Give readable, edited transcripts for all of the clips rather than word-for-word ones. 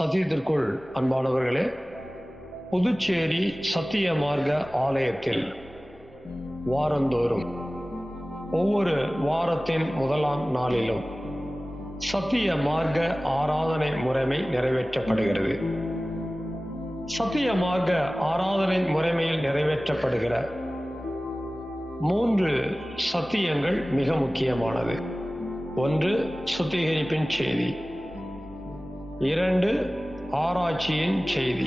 சத்தியத்திற்குள் அன்பானவர்களே, புதுச்சேரி சத்திய மார்க்க ஆலயத்தில் வாரந்தோறும் ஒவ்வொரு வாரத்தின் முதலாம் நாளிலும் சத்திய மார்க்க ஆராதனை முறைமை நிறைவேற்றப்படுகிறது. சத்திய மார்க்க ஆராதனை முறைமையில் நிறைவேற்றப்படுகிற 3 சத்தியங்கள் மிக முக்கியமானது. 1, சுத்திகரிப்பின் செய்தி. 2, ஆராய்ச்சியின் செய்தி.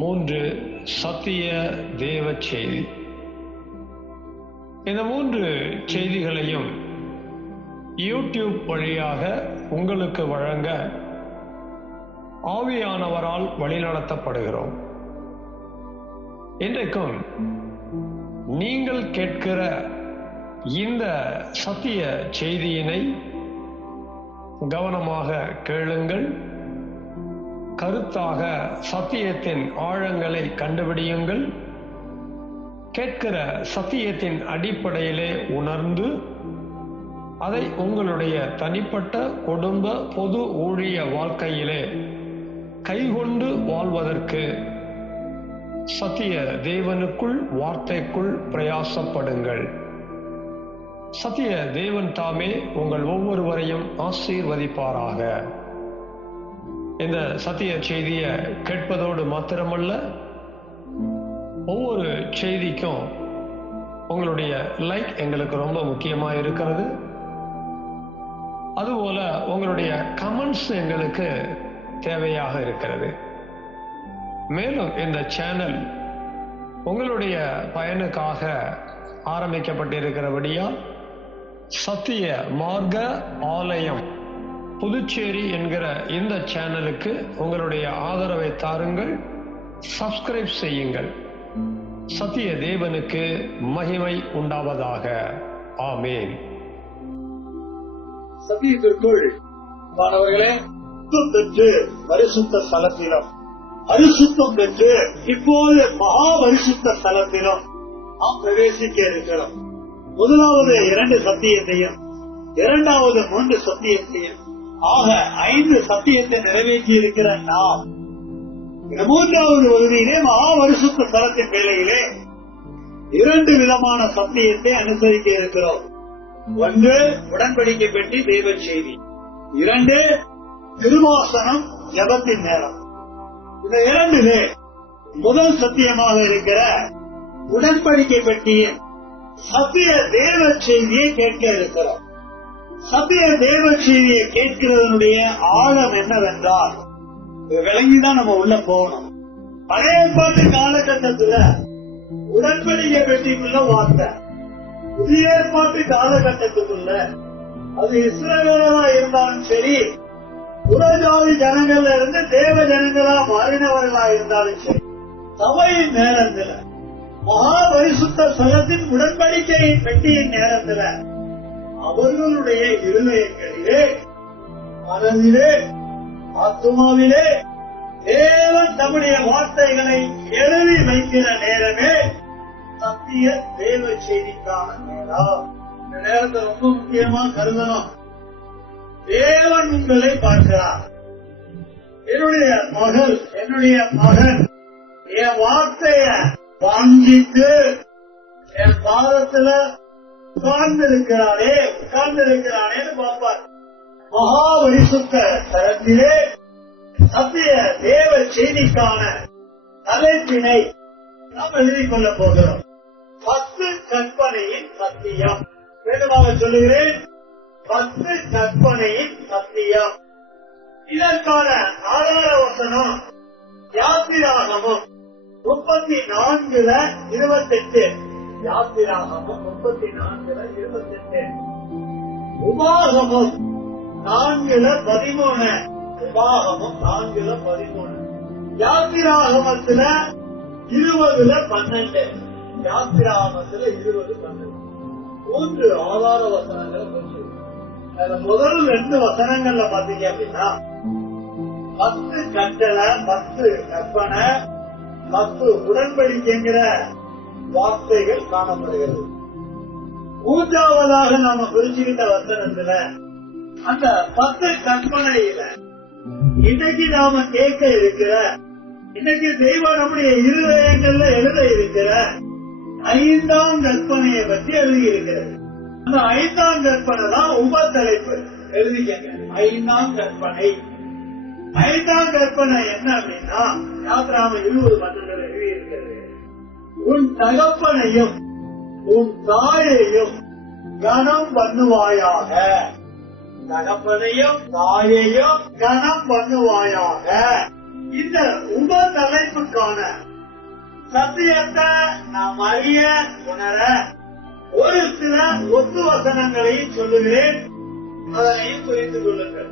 3, சத்திய தேவ செய்தி. இந்த 3 செய்திகளையும் யூடியூப் வழியாக உங்களுக்கு வழங்க ஆவியானவரால் வழிநடத்தப்படுகிறோம். இன்றைக்கும் நீங்கள் கேட்கிற இந்த சத்திய செய்தியினை கவனமாக கேளுங்கள். கருத்தாக சத்தியத்தின் ஆழங்களை கண்டுபிடியுங்கள். கேட்கிற சத்தியத்தின் அடிப்படையிலே உணர்ந்து அதை உங்களுடைய தனிப்பட்ட குடும்ப பொது ஊழிய வாழ்க்கையிலே கைகொண்டு வாழ்வதற்கு சத்திய தேவனுக்குள் வார்த்தைக்குள் பிரயாசப்படுங்கள். சத்திய தேவன் தாமே உங்கள் ஒவ்வொருவரையும் ஆசீர்வதிப்பாராக. இந்த சத்திய செய்தியை கேட்பதோடு மாத்திரமல்ல, ஒவ்வொரு செய்திக்கும் உங்களுடைய லைக் எங்களுக்கு ரொம்ப முக்கியமாக இருக்கிறது. அதுபோல உங்களுடைய கமெண்ட்ஸ் எங்களுக்கு தேவையாக இருக்கிறது. மேலும் இந்த சேனல் உங்களுடைய பயனுக்காக ஆரம்பிக்கப்பட்டிருக்கிறபடியால் சத்திய மார்க்க ஆலயம் புதுச்சேரி என்கிற இந்த சேனலுக்கு உங்களுடைய ஆதரவை தாருங்கள். சப்ஸ்கிரைப் செய்யுங்கள். சத்திய தேவனுக்கு மகிமை உண்டாவதாக. ஆமேன். சத்தியத்திற்குள் மாணவர்களே, பெற்று பரிசுத்த ஸ்தலத்திலும் பரிசுத்தம் பெற்று இப்போது மகா பரிசுத்த ஸ்தலத்திலும் நாம் பிரவேசிக்க இருக்கிறோம். முதலாவது 2 சத்தியத்தையும், இரண்டாவது 3 சத்தியத்தையும், ஆக 5 சத்தியத்தை நிறைவேற்றி இருக்கிற நாம் இந்த 3வது பகுதியிலே மகா பரிசுத்த ஸ்தலத்தின் வேளையிலே 2 விதமான சத்தியத்தை அனுசரிக்க இருக்கிறோம். 1, உடன்படிக்கை பெட்டி தேவ செய்தி. 2, திருவாசனம் ஜபத்தின் நேரம். இந்த 2 முதல் சத்தியமாக இருக்கிற உடன்படிக்கை பெட்டியின் சத்திய தேவ செய்தியை கேட்க இருக்கிறோம். சத்திய தேவ செய்தியை கேட்கிறதனுடைய ஆழம் என்னவென்றால், விளங்கிதான் நம்ம உள்ள போகணும். பழைய ஏற்பாட்டு காலகட்டத்துல உடன்படிக்கை பெட்டிக்குள்ள வார்த்தை, புதிய ஏற்பாட்டு காலகட்டத்துக்குள்ள அது இஸ்ரவேலரா இருந்தாலும் சரி, புறஜாதி ஜனங்கள்ல இருந்து தேவ ஜனங்களா மாறினவர்களா இருந்தாலும் சரி, சபையின் நேரத்துல மகா பரிசுத்த ஸ்தலத்தின் உடன்படிக்கையின் பெட்டியின் நேரத்துல அவர்களுடைய இருதயங்களிலே, மனதிலே, ஆத்துமாவிலே தேவன் தம்முடைய வார்த்தைகளை எழுதி வைக்கிற நேரமே சத்திய தேவ செய்திக்கான நேரம். இந்த நேரத்தை ரொம்ப முக்கியமா கருதணும். தேவன் உங்களை பார்க்கிறார். என்னுடைய மகள், என்னுடைய மகன் என் வார்த்தைய வாங்கிட்டு என் பாதத்துல உட்கார்ந்திருக்கிறானேன்னு பார்ப்பார். மகா பரிசுத்த ஸ்தலத்திலே சத்திய தேவ செய்திக்கான தலைப்பினை நாம் எழுதிக் கொள்ள போகிறோம். 10 கற்பனையின் சத்தியம். வேண்டுமாக சொல்லுகிறேன், 10 கற்பனையின் சத்தியம். இதற்கான ஆதார வசனம் யாத்திராகமம் 34:28. யாத்திராகமம் 34:28. உபாகமம் 4:13. உபாகமம் 4:13. யாத்திராகமத்துல 20:12. யாத்திராகமத்துல 20:12. 3 ஆதார வசனங்களை பற்றி. முதல் 2 வசனங்கள்ல பாத்தீங்க அப்படின்னா 10 கட்டளை, 10 கற்பனை, 10 உடன்படிக்கைங்கிற வார்த்தைகள் காணப்படுகிறது. 3வதாக நாம குறிச்சுக்கிட்ட வசனத்துல அந்த 10 கற்பனையில இன்னைக்கு நாம கேட்க இருக்கிற, இன்னைக்கு தெய்வம் நம்முடைய இருதயங்கள்ல எழுத இருக்கிற 5ஆம் கற்பனையை பற்றி எழுதி இருக்கிறது. அந்த 5ஆம் கற்பனை தான் உபத்தலைப்பு. எழுதிக்கங்க, 5ஆம் கற்பனை. 5ஆம் கற்பனை என்ன அப்படின்னா, யாத்திராம 20:12 எழுதி இருக்கிறது. உன் தகப்பனையும் உன் தாயையும் கனம் பண்ணுவாயாக. தகப்பனையும் தாயையும் கனம் பண்ணுவாயாக. இந்த உபத்தலைப்புக்கான சத்தியத்தை நாம் அறிய உணர ஒரு சில ஒத்து வசனங்களையும் சொல்லுகிறேன், அதனையும் புரிந்து கொள்ளுங்கள்.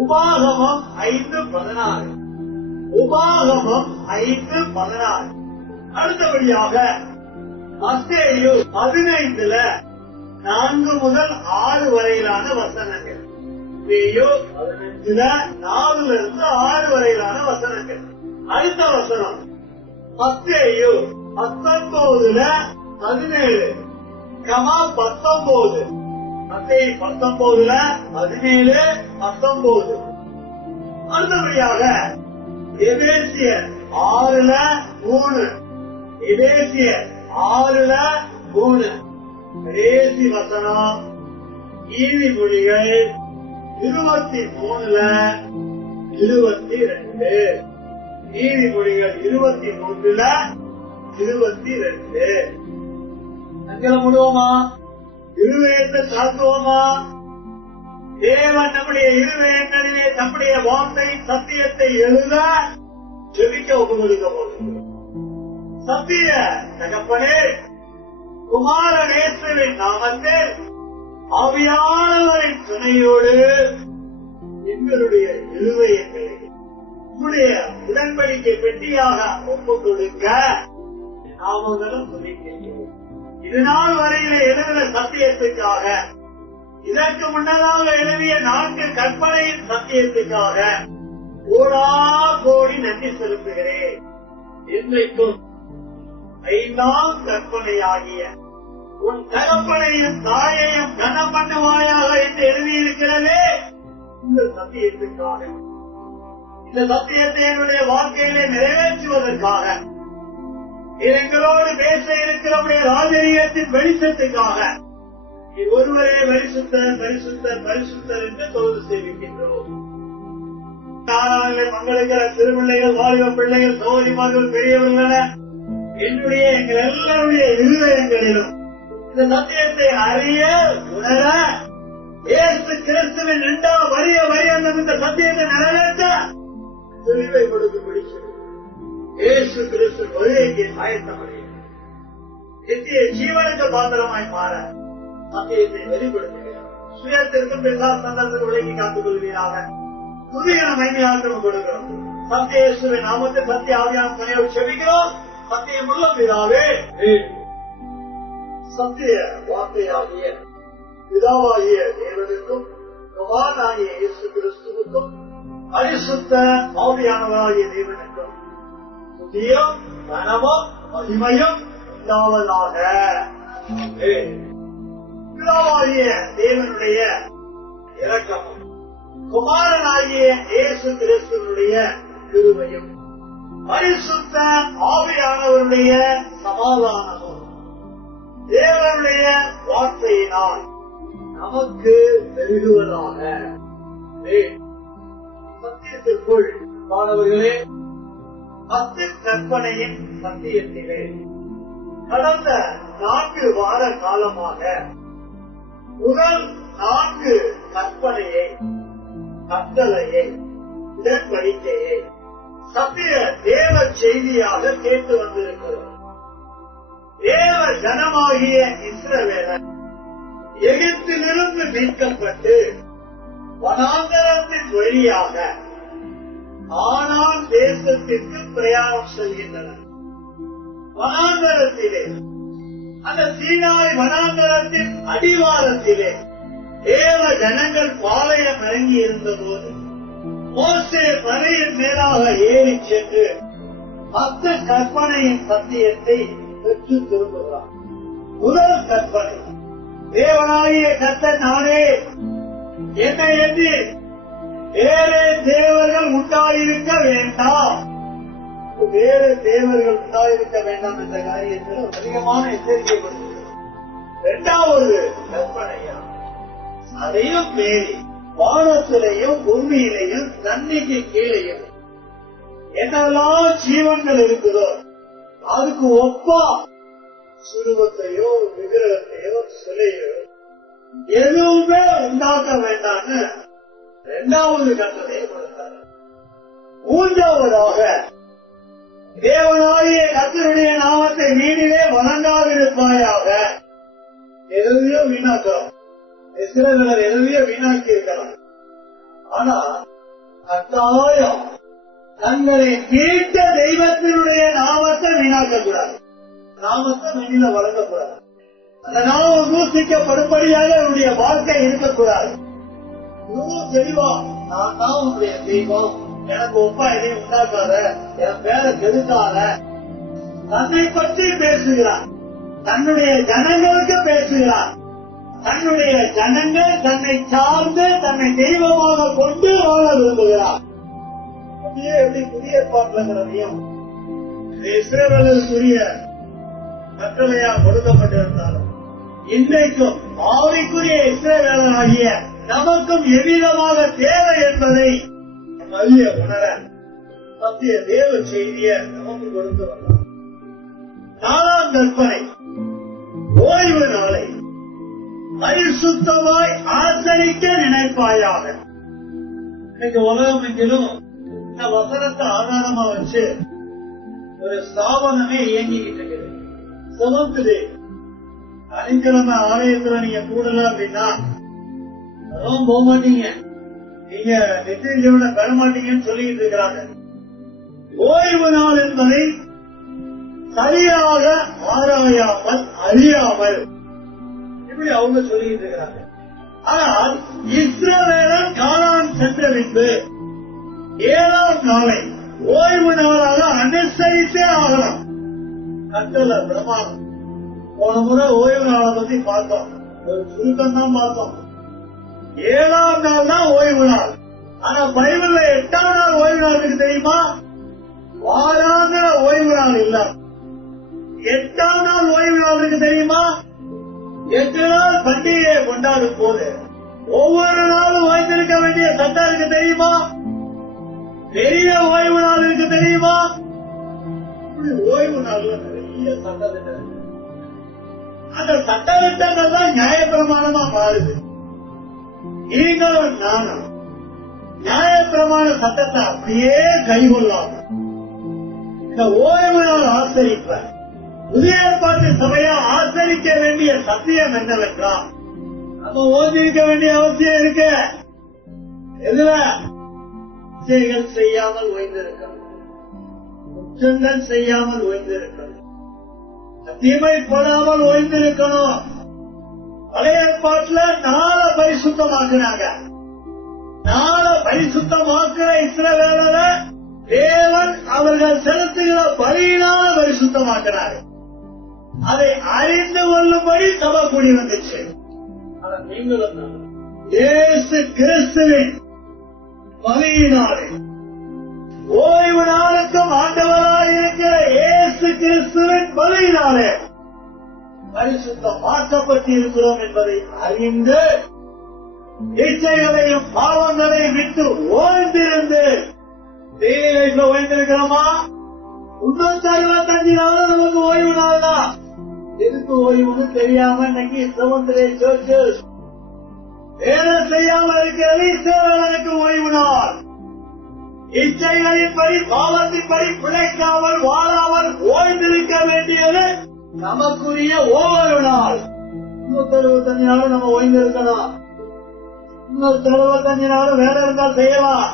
உபாகமம் 5:16. உபாகமம் 5:16. அடுத்தபடியாக மத்தேயு 15 4 முதல் 6 வரையிலான வசனங்கள். மத்தேயு 15 4 இருந்து 6 வரையிலான வசனங்கள். அடுத்த வசனம் மத்தேயு 19 17 19. மத்தேயு 19 17 19. அடுத்தபடியாக எபேசியர் 6:3. எபேசியர் 6:3. கடைசி வசனம் நீதிமொழிகள் 23:22. நீதிமொழிகள் 23:22. அங்கே முழுவமா இருதயத்தை சாத்துவோமா? தேவன் நம்முடைய இருதயங்களிலே நம்முடைய வார்த்தை சத்தியத்தை எழுத ஜெபிக்க ஒப்புக்கொடுக்க போகிறோம். சத்திய தகப்பனே, குமாரன் இயேசுவின் நாமத்தில் ஆவியானவரின் துணையோடு எங்களுடைய இருதயங்களை உங்களுடைய உடன்படிக்கை பெட்டியாக ஒப்புக் கொடுக்க நாமங்களும் துணிக்கிறோம். இது நாள் வரையில எழுதின சத்தியத்துக்காக, இதற்கு முன்னதாக எழுதிய 4 கற்பனையின் சத்தியத்துக்காக கோடா கோடி நன்றி செலுத்துகிறேன். இன்றைக்கும் 5ஆம் கற்பனையாகிய உன் தகப்பனையும் தாயையும் கனம் பண்ணுவாயாக என்று எழுதியிருக்கிறதே இந்த சத்தியத்துக்காக, இந்த சத்தியத்தை என்னுடைய வாழ்க்கையிலே நிறைவேற்றுவதற்காக, எங்களோடு பேச இருக்கிறவருடைய ராஜரீகத்தின் வெளிச்சத்துக்காக ஒருவரே பரிசுத்தர் பரிசுத்தர் பரிசுத்தர் என்று தோது சேவிக்கின்றோம். பங்கெடுக்கிற சிறுபிள்ளைகள், வாலிப பிள்ளைகள், சகோதரிமார்கள், பெரியவர்கள என்னுடைய எங்கள் எல்லாருடைய இருதயங்களிலும் இந்த சத்தியத்தை அறிய உணர இயேசு கிறிஸ்துவின் 2ஆம் வரியந்தம் இந்த சத்தியத்தை நிறைவேற்ற தெளிவை கொடுத்து பிடிக்கிறது. இயேசு கிறிஸ்து வருகைக்கு ஆயத்தமடைய நித்திய ஜீவனுக்கு பாத்திரமாய் மாற சத்தியத்தை வெளிப்படுத்துகிறார். சுயத்திற்கும் சந்தர்ப்பத்தை விலகி காத்துக் கொள்வீராக. புதிய மைமையாற்றம் கொடுக்கிறோம். சத்திய இயேசுவின் நாமத்தை சத்திய ஆவியான துணையோடு செபிக்கிறோம். சத்தியமுள்ள பிதாவே, சத்திய வார்த்தையாகிய பிதாவாகிய தேவனுக்கும் குமாரனாகிய இயேசு கிறிஸ்துவுக்கும் பரிசுத்த ஆவியானவராகிய தேவனுக்கும் புதியும் கனமும் மகிமையும் உண்டாவதாக. பிதாவாகிய தேவனுடைய இரக்கமும் குமாரனாகிய இயேசு கிறிஸ்துவனுடைய கிருபையும் பரிசுத்த ஆவியானவருடைய சமாதானமும் தேவனுடைய வார்த்தையினால் நமக்கு பெருகுவதாக. சத்தியத்திற்குள் மாணவர்களே, 10 கற்பனையின் சத்தியத்திலே கடந்த 4 வார காலமாக முதல் 4 கற்பனையை, கட்டளையை, உடன்படிக்கையை சத்திய தேவ செய்தியாக கேட்டு வந்திருக்கிறோம். தேவ ஜனமாகிய இஸ்ரவேலர் எகிப்திலிருந்து மீட்கப்பட்டு வனாந்தரத்தின் வழியாக கானான் தேசத்திற்கு பிரயாணம் செல்கின்றனர். வனாந்தரத்திலே, அந்த சீனாய் வனாந்தரத்தின் அடிவாரத்திலே தேவ ஜனங்கள் பாளையம் இறங்கி இருந்த போது மோசே மலையின் மேலாக ஏறி சென்று 10 கற்பனையின் சத்தியத்தை பெற்று திரும்புகிறார். முதல் கற்பனை, தேவனாகிய கர்த்தர் நானே, என்னை என்று வேறே தேவ உண்டாயிருக்க வேண்டாம், வேறு தேவர்கள் உண்டாயிருக்க வேண்டாம் என்ற காரியத்தில் அதிகமான எச்சரிக்கை கொடுக்கிறது. இரண்டாவது கற்பனையா, அதையும் மீறி வானத்திலையும் பூமியிலையும் தண்ணிக்கு கீழையும் என்னெல்லாம் ஜீவன்கள் இருக்குதோ அதுக்கு ஒப்பா சுருவத்தையோ விக்கிரகத்தையோ சிலையோ எதுவுமே உண்டாக்க வேண்டாம்னு இரண்டாவது கட்டளையை கொடுத்தார். மூன்றாவதாக, தேவனாகிய கர்த்தருடைய நாமத்தை வீணிலே வணங்காதிருப்பாயாக. எதுவையோ வீணாக்கலாம், இஸ்ரவேலர் எதுவையோ வீணாக்கி இருக்கலாம். ஆனா கட்டாயம் தங்களை மீட்ட தெய்வத்தினுடைய நாமத்தை வீணாக்க கூடாது, நாமத்தை வெளியில வழங்கக்கூடாது. அந்த நாமம் தூசிக்கப்படும்படியாக அவருடைய வாழ்க்கை இருக்கக்கூடாது. இன்னும் தெளிவா, நான் தான் உன்னுடைய தெய்வம், எனக்கு ஒப்பா எதையும் உண்டாக்காத, என் பேரை கெடுக்காத, தன்னை பற்றி பேசுகிறார். தன்னுடைய ஜனங்களுக்கு பேசுகிறார். தன்னுடைய ஜனங்கள் தன்னை சார்ந்து தன்னை தெய்வமாக கொண்டு வாழ விரும்புகிறார். அப்படியே எப்படி புதிய ஏற்பாட்டிலும் இஸ்ரவேலுக்குரிய கட்டளையா கொடுக்கப்பட்டிருந்தாலும் இன்றைக்கும் ஆவிக்குரிய இஸ்ரவேலராகிய நமக்கும் எவ்விதமாக தேவை என்பதை அறிய உணர மத்திய தேவ செய்திய நமக்கு கொடுத்து வந்தார். நாலாம் கற்பனை, ஓய்வு நாளை பரிசுத்தமாய் ஆசரிக்க நினைப்பாயாக. இன்னைக்கு உலகம் எங்கிலும் இந்த வசனத்தை ஆதாரமா வச்சு ஒரு ஸ்தாபனமே இயங்கிக்கிட்டு இருக்குது. செவன்த் டே, சனிக்கிழமை ஆலயத்துல நீங்க கூடல அப்படின்னா அதுவும் போக மாட்டீங்க, நீங்க நெற்றியோட பெற மாட்டீங்கன்னு சொல்லிட்டு இருக்கிறாங்க. ஓய்வு நாள் என்பதை சரியாக ஆராயாமல் அறியாமல் இப்படி அவங்க சொல்லிட்டு இருக்கிறாங்க. ஆனால் இஸ்ரவேலர் கானான் சென்ற பின்பு 7ஆம் நாளை ஓய்வு நாளாக அனுசரித்தே ஆகலாம். கட்டளை பிரமாணம். போன முறை ஓய்வு நாளை பத்தி பார்த்தோம், ஒரு சுருக்கம் தான் பார்த்தோம். 7ஆம் நாள் தான் ஓய்வு நாள். ஆனா பைபிள்ல 8ஆம் நாள் ஓய்வு நாள் இருக்கு தெரியுமா? வாராந்திர ஓய்வு நாள் இல்ல. 8ஆம் நாள் ஓய்வு நாள் இருக்கு தெரியுமா? 8 நாள் பண்டிகையை கொண்டாடும் போது ஒவ்வொரு நாளும் ஓய்ந்திருக்க வேண்டிய சட்டம் இருக்கு தெரியுமா? பெரிய ஓய்வு நாள் இருக்கு தெரியுமா? ஓய்வு நாள்ல நிறைய சட்டம், அந்த சட்டத்திட்டங்கள் தான் நியாயப்பிரமாணமா மாறுது. நீங்களும் நானும் நியாயப்பிரமாண சட்டத்தை அப்படியே கைகொள்ளாம இந்த ஓய்வு நாள் ஆசரிப்ப புதிய ஏற்பாட்டு சபையா ஆசரிக்க வேண்டிய சத்தியம் என்னவென்றால், நம்ம ஓய்ந்திருக்க வேண்டிய அவசியம் இருக்கு. எதுல? இச்சைகள் செய்யாமல் ஓய்ந்திருக்கணும், குற்றங்கள் செய்யாமல் ஓய்ந்திருக்கணும், தீமைப்படாமல் ஓய்ந்திருக்கணும். பழைய ஏற்பாட்டுல நாளை பரிசுத்தமாக்குறாங்க. நாளை பரிசுத்தமாக்குற இஸ்ரவேலர தேவன் அவர்கள் செலுத்துகிற பலியினால பரிசுத்தமாக்குறாரு. அதை அறிந்து கொள்ளும்படி சபை கூடி வந்துச்சு. நீங்களும் இயேசு கிறிஸ்துவின் பலியினாலே, ஓய்வு நாளுக்கும் ஆண்டவராக இருக்கிற இயேசு கிறிஸ்துவின் பலியினாலே பரிசுத்தமாக்கப்பட்டு இருக்கிறோம் என்பதை அறிந்து இச்சைகளையும் பாவங்களையும் விட்டு ஓய்ந்திருந்து தேவையில ஓய்ந்திருக்கிறோமா? 365 நாள் நமக்கு ஓய்வு நாள் தான். எதுக்கு ஓய்வுன்னு தெரியாம இன்னைக்கு செவன்த்-டே சர்ச்சஸ் வேலை செய்யாம இருக்கிறது. இஸ்ரவேலருக்கு ஓய்வு நாள். இச்சைகளின்படி பாவத்தின்படி பிழைக்காமல் வாழாமல் ஓய்ந்திருக்க வேண்டியது நமக்குரிய ஓய்வு நாள். 365 நாள் நம்ம ஓய்ந்திருக்கணும். 365 நாளும் வேலை இருந்தால் செய்யலாம்.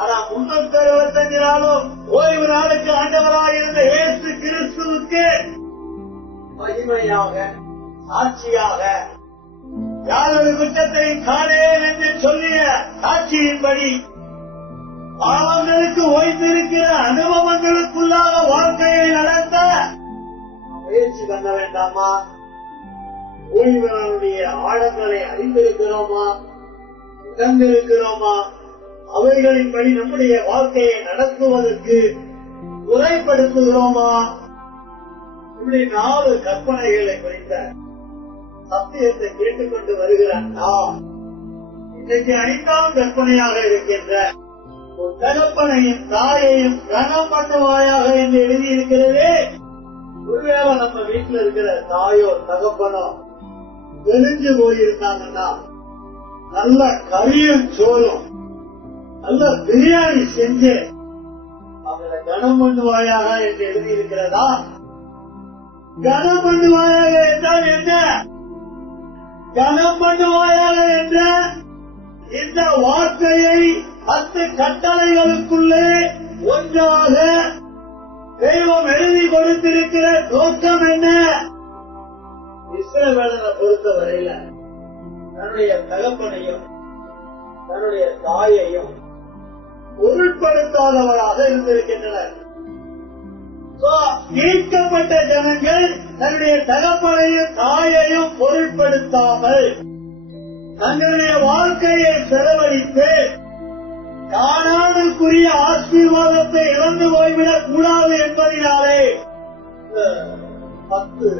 ஆனா 365 நாளும் ஓய்வு நாளுக்கு ஆண்டவராக இருந்த இயேசு கிறிஸ்துவுக்கு மகிமையாக சாட்சியாக யாரொரு குற்றத்தையும் காணேன் என்று சொல்லிய சாட்சியின்படி பாவங்களுக்கு ஓய்ந்திருக்கிற அனுபவங்களுக்குள்ளாக வாழ்க்கையை நடத்த முயற்சி பண்ண வேண்டாமா? ஓய்வு நாளுடைய ஆழங்களை அறிந்திருக்கிறோமா? உணர்ந்திருக்கிறோமா? அவைகளின்படி நம்முடைய வாழ்க்கையை நடத்துவதற்கு முறைப்படுத்துகிறோமா? இப்படி 4 கற்பனைகளை குறித்த சத்தியத்தை கேட்டுக்கொண்டு வருகிறான். இன்றைக்கு 5ஆம் கற்பனையாக இருக்கின்ற தகப்பனையும் தாயையும் கனம் பண்ணுவாயாக என்று எழுதியிருக்கிறதே. ஒருவேளை நம்ம வீட்டில் இருக்கிற தாயோ தகப்பனோ தெரிஞ்சு போயிருந்தாங்கன்னா நல்ல கறியும் சோறும் நல்ல பிரியாணி செஞ்சு அவங்களை கனம் பண்ணுவாயாக என்று எழுதியிருக்கிறதா? கனம் பண்ணுவாயாக என்றால் என்ன? கனம் பண்ணுவாயாக என்ற இந்த வார்த்தையை 10 கட்டளைகளுக்குள்ளே ஒன்றாக தெய்வம் எழுதி கொடுத்திருக்கிற நோக்கம் என்ன? இஸ்ரவேலனை பொறுத்தவரையில தன்னுடைய தகப்பனையும் தன்னுடைய தாயையும் பொருட்படுத்தாதவராக இருந்திருக்கின்றனர். மீட்கப்பட்ட ஜனங்கள் தன்னுடைய தகப்பனையும் தாயையும் பொருட்படுத்தாமல் தங்களுடைய வாழ்க்கையை செலவழித்து கானானுக்குரிய ஆசீர்வாதத்தை இழந்து போய்விடக் கூடாது என்பதனாலே 10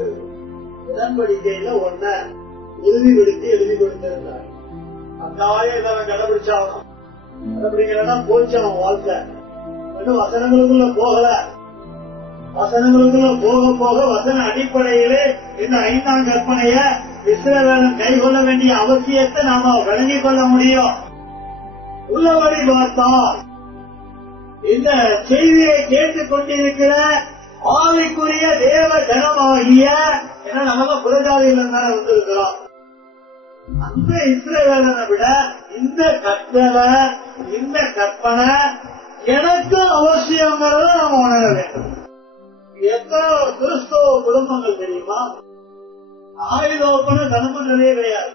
உடன்படிக்கையில ஒன்ன உறுதிப்படுத்தி எழுதி கொடுத்திருந்தார். அந்த ஆயத்தை அவன் கடைபிடிச்சாகணும். கடைபிடிக்கிறதா போச்சு அவன் வாழ்க்கை. இன்னும் வசனங்களுக்குள்ள போகல. வசனங்களுக்குள்ள போக போக வசன அடிப்படையிலே இந்த 5ஆம் கற்பனைய இஸ்ரவேலன் கைகொள்ள வேண்டிய அவசியத்தை நாம விளங்கிக் கொள்ள முடியும். உள்ளபடி பார்த்தா இந்த செய்தியை கேட்டுக் கொண்டிருக்கிற ஆவிக்குரிய தேவ ஜனமாகிய ஏன்னா நம்ம புறஜாதியில் தானே வந்திருக்கிறோம். அந்த இஸ்ரவேலனை விட இந்த கட்டளை இந்த கற்பனை எனக்கு அவசியங்கிறத நம்ம உணர வேண்டும். எத்தனை கிறிஸ்தவ குடும்பங்கள் தெரியுமா? ஆயுதோப்பன கனம் பண்றதே கிடையாது.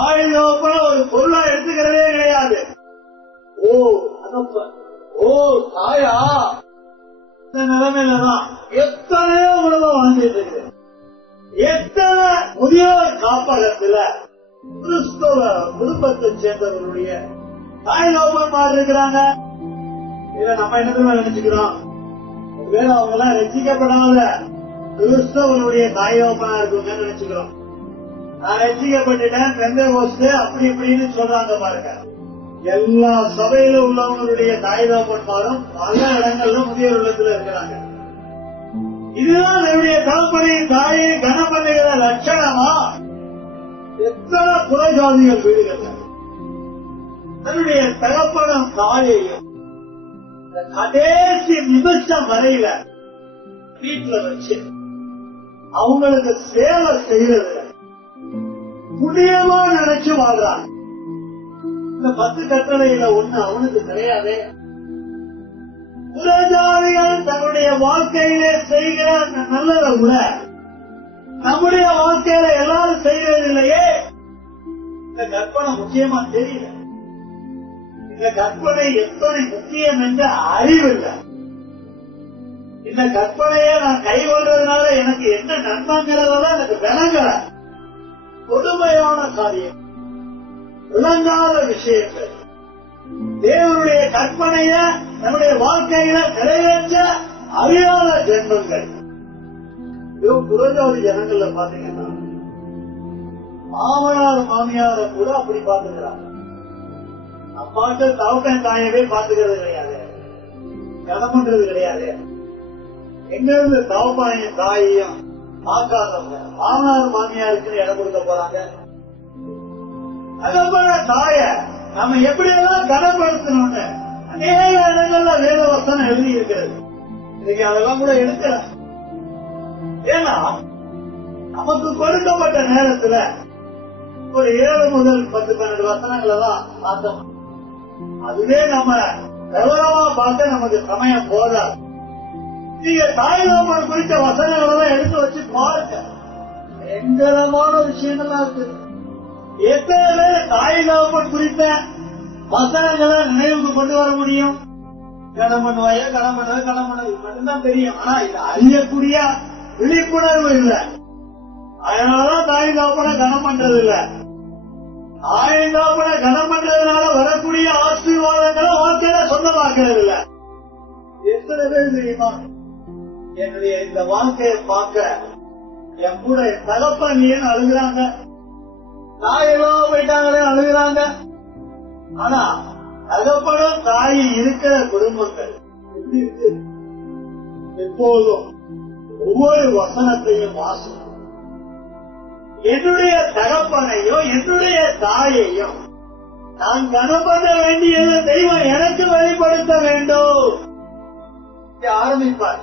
ஆயுதோப்பன ஒரு பொருளா எடுத்துக்கிறதே கிடையாது. தாயா இந்த நிலைமையிலதான் எத்தனையோ குடும்பம் வாழ்ந்துட்டு இருக்கு. எத்தனை முதியோர் காப்பகத்துல கிறிஸ்தவ குடும்பத்தை சேர்ந்தவர்களுடைய தாயுதோப்பன் மாதிரி இருக்கிறாங்க. இதை நம்ம என்ன நினைச்சுக்கிறோம்? ஒருவேளை அவங்க எல்லாம் ரசிக்கப்படாத கிறிஸ்தவனுடைய தாயோப்பனா இருக்குங்கன்னு நினைச்சுக்கிறோம். நான் ரசிக்கப்பட்டுட்டேன் பெந்தேகோஸ்து அப்படி இப்படின்னு சொல்றாங்க பாருங்க. எல்லா சபையில உள்ளவங்களுடைய தாயோப்பன்மாரும் பல இடங்கள்ல முதியோர் உள்ளத்துல இருக்கிறாங்க. இதுதான் என்னுடைய தகப்பனையும் தாயை கனம் பண்ணுகிற லட்சணமா? எத்தனை புறஜாதிகள் வீடுகள் தன்னுடைய தகப்பனும் தாயையும் கடைசி நிமிஷம் வரையில வீட்டுல வச்சு அவங்களுக்கு சேவை செய்யறது புண்ணியமா நினைச்சு வாழ்றாங்க. இந்த 10 கட்டளையில ஒண்ணு அவனுக்கு கிடையாது. புறஜாதிகள் தன்னுடைய வாழ்க்கையிலே செய்கிற நல்லதை விட நம்முடைய வாழ்க்கையில எல்லாரும் செய்யறதில்லையே. இந்த கற்பனை முக்கியமா தெரியல. இந்த கற்பனை எத்தனை முக்கியம் என்ற அறிவில்லை. இந்த கற்பனையை நான் கைகொள்றதுனால எனக்கு என்ன நன்மைங்கிறதெல்லாம் எனக்கு விளங்கல. கொடுமையான காரியம், விளங்காத விஷயங்கள். தேவனுடைய கற்பனைய நம்முடைய வாழ்க்கையில நிறைவேற்ற அறியாத ஜென்மங்கள். புறஜாதி ஜனங்கள்ல பாத்தீங்கன்னா மாமனார் மாமியார கூட அப்படி பாத்துக்கிறாங்க. அம்மாக்கள் தகப்பன் தாயவே பாத்துக்கிறது கிடையாது, கனம் பண்றது கிடையாது. எங்க இருந்து தகப்பனையும் தாயையும் பார்க்காதவங்க மாமனார் மாமியாருக்கு இடம் கொடுக்க போறாங்க. தகப்பன தாய நம்ம எப்படி எல்லாம் கனப்படுத்தணும்னு அநேக இடங்கள்ல வேத வசனம் எழுதி இருக்கிறது. இன்னைக்கு அதெல்லாம் கூட எடுக்கல. ஏன்னா நமக்கு கொடுக்கப்பட்ட நேரத்துல ஒரு 7 முதல் 10, 12 வசனங்களை தான் பார்த்தோம். அதுவே நம்ம விவரமா பார்த்து நமக்கு சமயம் போதாது. நீங்க தாய்லாமன் குறித்த வசனங்களை தான் எடுத்து வச்சு பாருங்க. பயங்கரமான விஷயங்கள்லாம் இருக்கு. எத்தனை பேர் தாய்லாமன் குறித்த வசனங்களை நினைவுக்கு கொண்டு வர முடியும்? கனம் பண்ணுவாய, கனம் பண்ணது, கனம் பண்ணது மட்டும்தான் தெரியும். ஆனா இது அறியக்கூடிய விழிப்புணர்வு இல்லை. அதனாலதான் தாய்லாமனை கனம் பண்றது இல்ல. தாய்லாமனை கனம் பண்றதுனால வரக்கூடிய ஆசீர்வாதம் எத்தனை பேர் தெரியுமா என்னுடைய இந்த வாழ்க்கையை பார்க்க என் கூட என் தகப்பன் ஏன் அழுகுறாங்க, தாயெல்லாம் போயிட்டாங்களே அழுகுறாங்க. ஆனா தகப்பனும் தாயும் இருக்கிற குடும்பங்கள் எப்படி இருக்கு? எப்போதும் ஒவ்வொரு வசனத்தையும் வாசிக்கும். என்னுடைய தகப்பனையும் என்னுடைய தாயையும் நான் கனம் பண்ண வேண்டியது தெய்வம் எனக்கு வெளிப்படுத்த வேண்டும். ஆரம்பிப்பார்.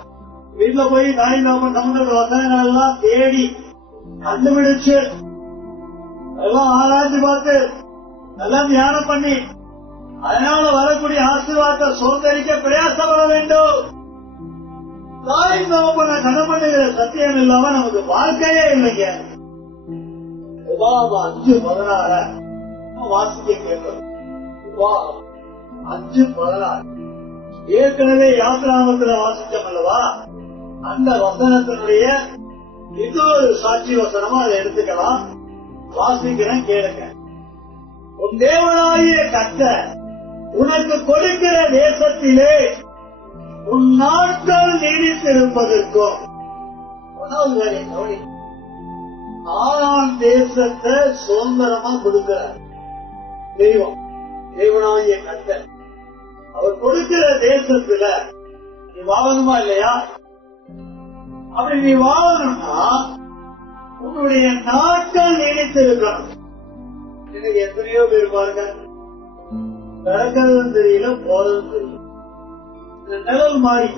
வீட்டுல போய் தாய் தகப்பன் வசனங்கள் எல்லாம் தேடி கண்டுபிடிச்சு எல்லாம் ஆராய்ச்சி பார்த்து எல்லாம் தியானம் பண்ணி அதனால வரக்கூடிய ஆசீர்வாதத்தை சுதந்திரிக்க பிரயாசப்பட வேண்டும். தாய் தகப்பனை கனம் பண்ணுகிற சத்தியம் இல்லாம நமக்கு வாழ்க்கையே இல்லைங்க. 5:16 வாசிக்க கேட்கிறோம். 5:16 ஏற்கனவே யாத்திராமத்துல வாசிச்சோம் அல்லவா? அந்த வசனத்தினுடைய இன்னொரு சாட்சி வசனமா அதை எடுத்துக்கலாம். வாசிக்கிறேன், கேளுங்க. உன் தேவனாகிய கர்த்தர் உனக்கு கொடுக்கிற தேசத்திலே உன் நாட்கள் நீடித்திருப்பதற்கும் 6 தேசத்தை சுதந்திரமா கொடுக்கிறார் தெய்வம். தேவனாகிய கர்த்தர் அவர் கொடுக்கிற தேசத்துல நீ வாழணுமா இல்லையா? அப்படி நீ வாழணும்னா உன்னுடைய நாட்கள் நீடித்திருக்கணும். எனக்கு எத்தனையோ பேர் பாருங்க, நடக்கிறதும் தெரியல, போறதும் தெரியல. இந்த நிழல் மாறி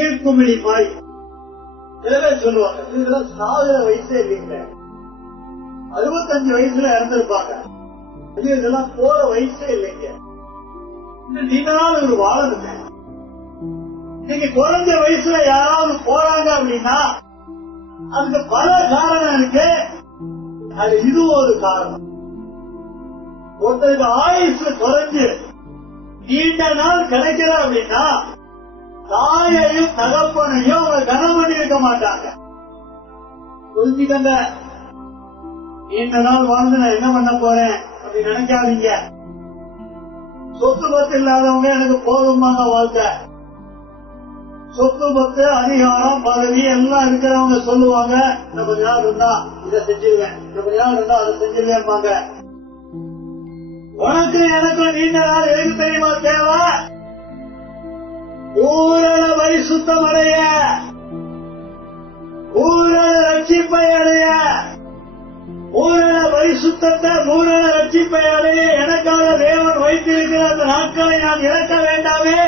ஈர்க்குமிழி மாறி சில பேர் சொல்லுவாங்க, இதெல்லாம் சாகுற வயசே இல்லைங்க, 65 வயசுல இறந்திருப்பாங்க, இதெல்லாம் போற வயசே இல்லைங்க, இன்னும் நீண்ட நாள் ஒரு வாழணுங்க. இன்னைக்கு குறைஞ்ச வயசுல யாராவது போறாங்க அப்படின்னா அதுக்கு பல காரணம் இருக்கு. அது இது ஒரு காரணம். ஒருத்தருக்கு ஆயுசு குறைஞ்சு நீண்ட நாள் கிடைக்கிற அப்படின்னா தாயையும் தகப்பனையும் அவங்க கனம் பண்ணி இருக்க மாட்டாங்க. புரிஞ்சுக்கங்க. நீண்ட நாள் வாழ்ந்து நான் என்ன பண்ண போறேன் அப்படி நினைக்காதீங்க. சொத்து பத்து இல்லாதவங்க எனக்கு போதுமான வாழ்க்கை, சொத்து பத்து அதிகாரம் பதவி எல்லாம் இருக்கிறவங்க சொல்லுவாங்க, இன்னும் கொஞ்ச நாள் இருந்தா இதை செஞ்சிருவேன், இன்னும் கொஞ்ச நாள் இருந்தா அதை செஞ்சிருவேன்பாங்க. உனக்கு எனக்கு நீண்ட நாள் எதுக்கு தெரியுமா தேவை? பூரண பரிசுத்தம் அடைய, பூரண ரட்சிப்பை அடைய, பூரண பரிசுத்தத்தை பூரண ரட்சிப்பை அடைய எனக்காக தேவன் வைத்திருக்கிற அந்த நாட்களை நான் இழக்க வேண்டாமே.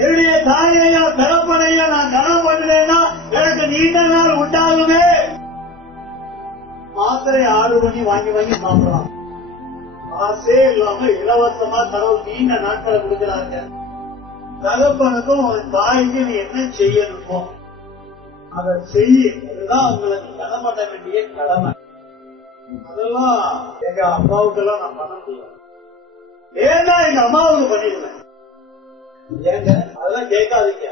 என்னுடைய தாயையோ தகப்பனையோ நான் கனம் பண்ணுறேன்னா எனக்கு நீண்ட நாள் உண்டாகுமே. மாத்திரை 6 மணி வாங்கி வாங்கி சாப்பிடலாம், காசே இல்லாம இலவசமா கடவுள் நீண்ட நாட்களை கொடுக்கிறாங்க. தகப்பனுக்கும் தாய்க்கு நீ என்ன செய்யணுமோ அதை செய்ய, அதுதான் உங்களுக்கு கனம் பண்ண வேண்டிய கடமை. அதெல்லாம் எங்க அம்மாவுக்கெல்லாம் நான் பண்ண முடியும். ஏன்னா எங்க அம்மாவுக்கு பண்ணிடுவேன், ஏங்க அதெல்லாம் கேட்காதீங்க.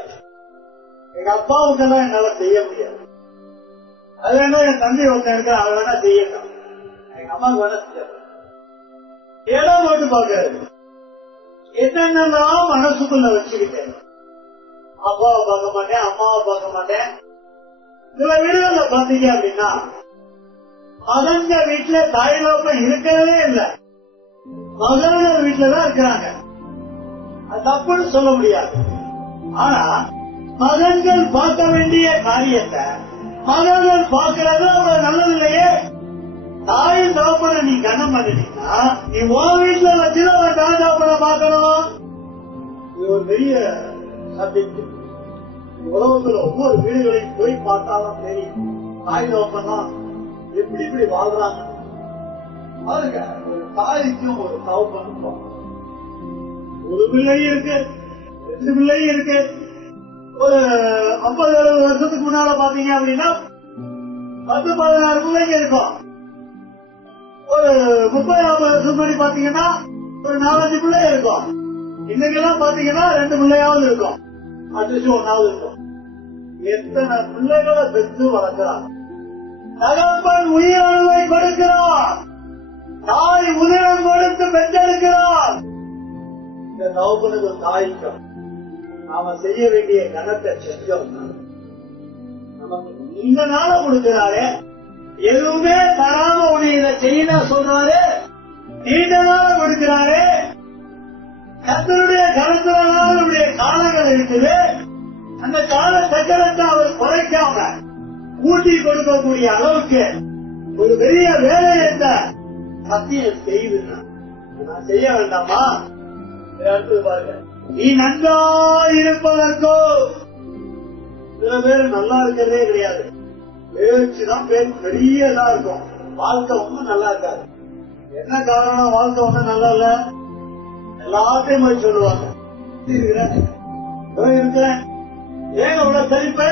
எங்க அப்பாவுக்கெல்லாம் என்னால செய்ய முடியாது. அது வேணா என் தம்பி ஒருத்தன் இருக்க, அதை வேணா செய்யணும். எங்க அம்மாவுக்கு வேணா செய்ய இடம் போட்டு பாக்குறது என்னென்னலாம் மனசுக்குள்ள வச்சுக்கிட்டேன். அப்பாவை பார்க்க மாட்டேன், அம்மாவை பார்க்க மாட்டேன். சில வீடுகள்ல பாத்தீங்க அப்படின்னா மகன்க வீட்டுல தாய் தகப்பன் இருக்கிறதே இல்லை, மகன்கள் வீட்டுலதான் இருக்கிறாங்க. அது தப்புன்னு சொல்ல முடியாது. ஆனா மகன்கள் பார்க்க வேண்டிய காரியத்தை மகன்கள் பார்க்கறது அவ்வளவு நல்லது இல்லையே. தாய் தகப்பனை நீ கனம் பண்ணிட்டீங்கன்னா நீ உன் வீட்டுல வச்சுதான் தாய் தகப்பனை பார்க்கணும். இது ஒரு பெரிய சப்ஜெக்ட். உலகத்துல ஒவ்வொரு வீடுகளையும் போய் பார்த்தாலும் தெரியும் தாய் தகப்பனா எப்படி இப்படி வாழ்றாங்க பாருங்க. ஒரு தாய்க்கும் ஒரு தகப்பனுக்கும் ஒரு பிள்ளையும் இருக்கு, 2 பிள்ளையும் இருக்கு. ஒரு 50-60 வருஷத்துக்கு முன்னால பாத்தீங்க அப்படின்னா 10-16 பிள்ளைங்க இருக்கும். ஒரு 30-40 வருஷம் முன்னாடி பாத்தீங்கன்னா ஒரு 4-5 பிள்ளை இருக்கும். இன்னைக்கெல்லாம் பாத்தீங்கன்னா 2 பிள்ளையாவது இருக்கும், அட்லீஸ்ட் 1ஆவது இருக்கும். எத்தனை பிள்ளைகளை பெற்று வளர்க்கிறார். தகப்பன் உயிரணுவை கொடுக்கிறார், தாய் உதிரம் கொடுத்து பெற்றெடுக்கிறார். இந்த தகப்பனுக்கு தாய்க்கும் நாம செய்ய வேண்டிய கணத்தை செஞ்சோம்னா நமக்கு நீண்ட நாள கொடுக்கிறாரு. எதுவுமே தராம உன்னை இதை செய்ய சொல்றாரு, நீண்ட நாள கொடுக்கிறாரு. கர்த்தருடைய கருத்துறனால நம்முடைய காலங்கள் இருக்குது. அந்த கால சக்கரத்தை அவர் குறைக்காம கூட்டி கொடுக்கக்கூடிய அளவுக்கு ஒரு பெரிய வேலையை சத்தியம் செய்துன்னா நான் செய்ய வேண்டாமா? பாருங்க, நீ நன்றா இருப்பதற்கோ சில பேர் நல்லா இருக்கிறதே கிடையாது. பேச்சுதான் பெரியதா இருக்கும், வாழ்க்கை ஒன்னும் நல்லா இருக்காது. என்ன காரணம்? வாழ்க்கை ஒன்னும் நல்லா இல்ல. எல்லாத்தையும் போய் சொல்லுவாங்க, இருக்கிறேன் ஏங்க இவ்வளவு செழிப்பு,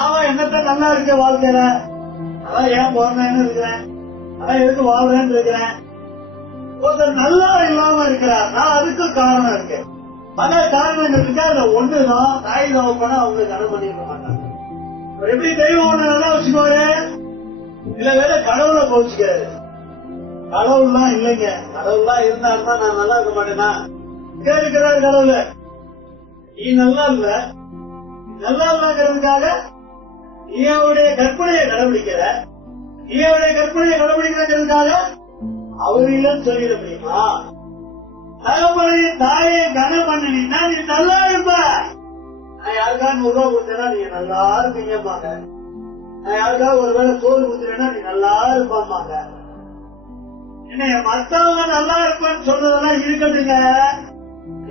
அவன் என்னத்த நல்லா இருக்க வாழ்க்கையில, அதான் ஏன் போறேன்னு இருக்கிறேன், அதான் எதுக்கு வாழ்றேன்னு இருக்கிறேன். ஒருத்தர் நல்லா இல்லாம இருக்கிறார், நான் அதுக்கு காரணம் இருக்கு. பல காரணங்கள் இருக்கு. அதுல ஒண்ணுதான் தாய் தகப்பன அவங்க கடன் பண்ணிருக்க மாட்டாங்க. எப்படி தெய்வம் ஒண்ணு நல்லா வச்சுக்கோரு, சில வேலை கடவுளை போச்சுக்காரு. கடவுள்லாம் இல்லைங்க, கடவுள்லாம் இருந்தாருன்னா நான் நல்லா இருக்க மாட்டேன்னா இருக்கிறார் கடவுள். நீ நல்லா இல்ல, நல்லா இல்லங்கிறதுக்காக நீ அவருடைய கற்பனையை கடைபிடிக்கிற, நீ அவருடைய கற்பனையை கடைபிடிக்கிறதுக்காக அவரு இல்லைன்னு சொல்லிட முடியுமா? தகப்பனையும் தாயையும் கனம் பண்ணினா நீ நல்லா இருப்ப. நான் யாருக்காக 100 ரூபா கொடுத்தேன்னா நீங்க நல்லா இருப்பீங்கம்பாங்க. நான் யாருக்காக ஒரு வேளை சோறு கொடுத்துட்டேன்னா நீ நல்லா இருப்பாம்பாங்க. என்ன மத்தவங்க நல்லா இருப்பேன்னு சொன்னதெல்லாம் இருக்கட்டுங்க,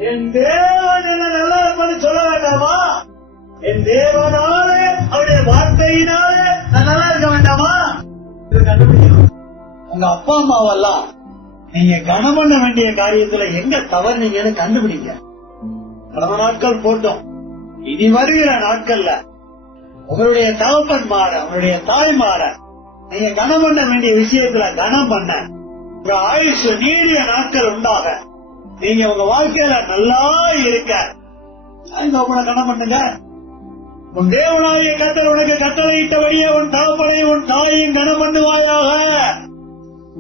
என் தேவன் என்ன நல்லா இருப்பேன்னு சொல்ல வேண்டாமா? என் தேவனாலே அவருடைய வார்த்தையினாலே நான் நல்லா இருக்க வேண்டாமா? கண்டுபிடிக்கணும். உங்க அப்பா அம்மாவெல்லாம் நீங்க கனம் பண்ண வேண்டிய காரியத்துல எங்க தவறுனீங்கன்னு கண்டுபிடிங்க. கடந்த நாட்கள் போட்டோம், இனி வருகிற நாட்கள்ல உங்களுடைய தகப்பன்மார, உங்களுடைய தாய்மார நீங்க கனம் பண்ண வேண்டிய விஷயத்துல கனம் பண்ண உங்க ஆயுசு நீடிய நாட்கள் உண்டாக, நீங்க உங்க வாழ்க்கையில நல்லா இருக்க தகப்பனை கனம் பண்ணுங்க. உன் தேவனாகிய கர்த்தர் உனக்கு கட்டளையிட்டபடியே உன் தகப்பனையும் உன் தாயையும் கனம் பண்ணுவாயாக.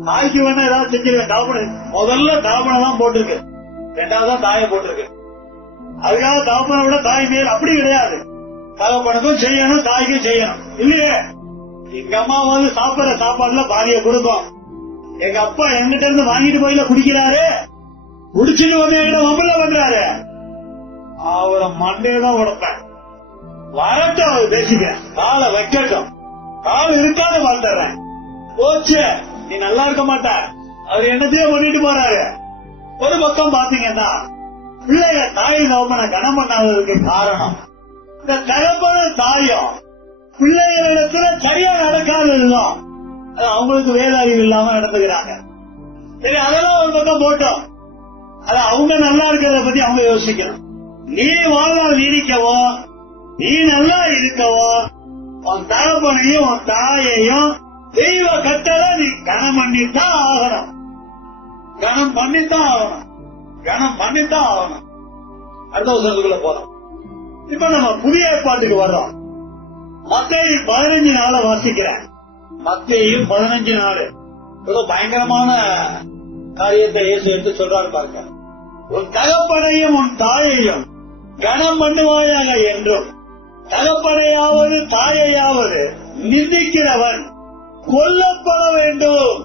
தாய்க்கு வேணா ஏதாவது செஞ்சிருவேன், தகப்பனை முதல்ல தகப்பனை தான் போட்டிருக்கு, ரெண்டாவதுதான் தாயை போட்டிருக்கு. அதுக்காக தகப்பனை விட தாய் மேல் அப்படி கிடையாது. தகப்பனுக்கும் செய்யணும், தாய்க்கும் செய்யணும். இல்லையே, எங்க அம்மா வந்து சாப்பிடுற சாப்பாடுல பாதியை கொடுக்கும். எங்க அப்பா எங்கிட்ட இருந்து வாங்கிட்டு போயில குடிக்கிறாரு, குடிச்சுட்டு வந்து எங்கிட்ட மம்பள பண்றாரு, அவரை மண்டையதான் உடப்பேன். வரட்டும், அவர் பேசிக்க, காலை வைக்கட்டும், கால் இருக்காது பார்த்துறேன். போச்சு, நீ நல்லா இருக்க மாட்ட. அவர் என்னத்தையோ பண்ணிட்டு போறாரு. ஒரு பக்கம் பாத்தீங்கன்னா பிள்ளைங்க தாய் தகப்பனை கனம் பண்ணாததுக்கு காரணம் இந்த தகப்பன தாயும் பிள்ளைகளிடத்துல சரியா நடக்காததுதான். அவங்களுக்கு வேத அறிவு இல்லாம நடந்துக்கிறாங்க. சரி, அதெல்லாம் ஒரு பக்கம் போட்டோம். அது அவங்க நல்லா இருக்கிறத பத்தி அவங்க யோசிக்கணும். நீ வாழ்நாள் நீடிக்கவோ, நீ நல்லா இருக்கவோ, உன் தகப்பனையும் உன் தாயையும் தெய்வ கட்டளை நீ கனம் பண்ணித்தான் ஆகணும். கனம் பண்ணித்தான் ஆகணும், கனம் பண்ணித்தான் ஆகணும். அடுத்த வருஷத்துக்குள்ள போறோம். இப்ப நம்ம புதிய ஏற்பாட்டுக்கு வர்றோம். மத்தேயு 15 நாள வாசிக்கிறேன். மத்தேயு 15 நாள் பயங்கரமான காரியத்தை இயேசு எடுத்து சொல்றாரு பாருங்க. உன் தகப்பனையும் உன் தாயையும் கனம் பண்ணுவாயாக என்றும், தகப்பனையாவது தாயையாவது நிந்திக்கிறவன் கொல்லப்பட வேண்டும்.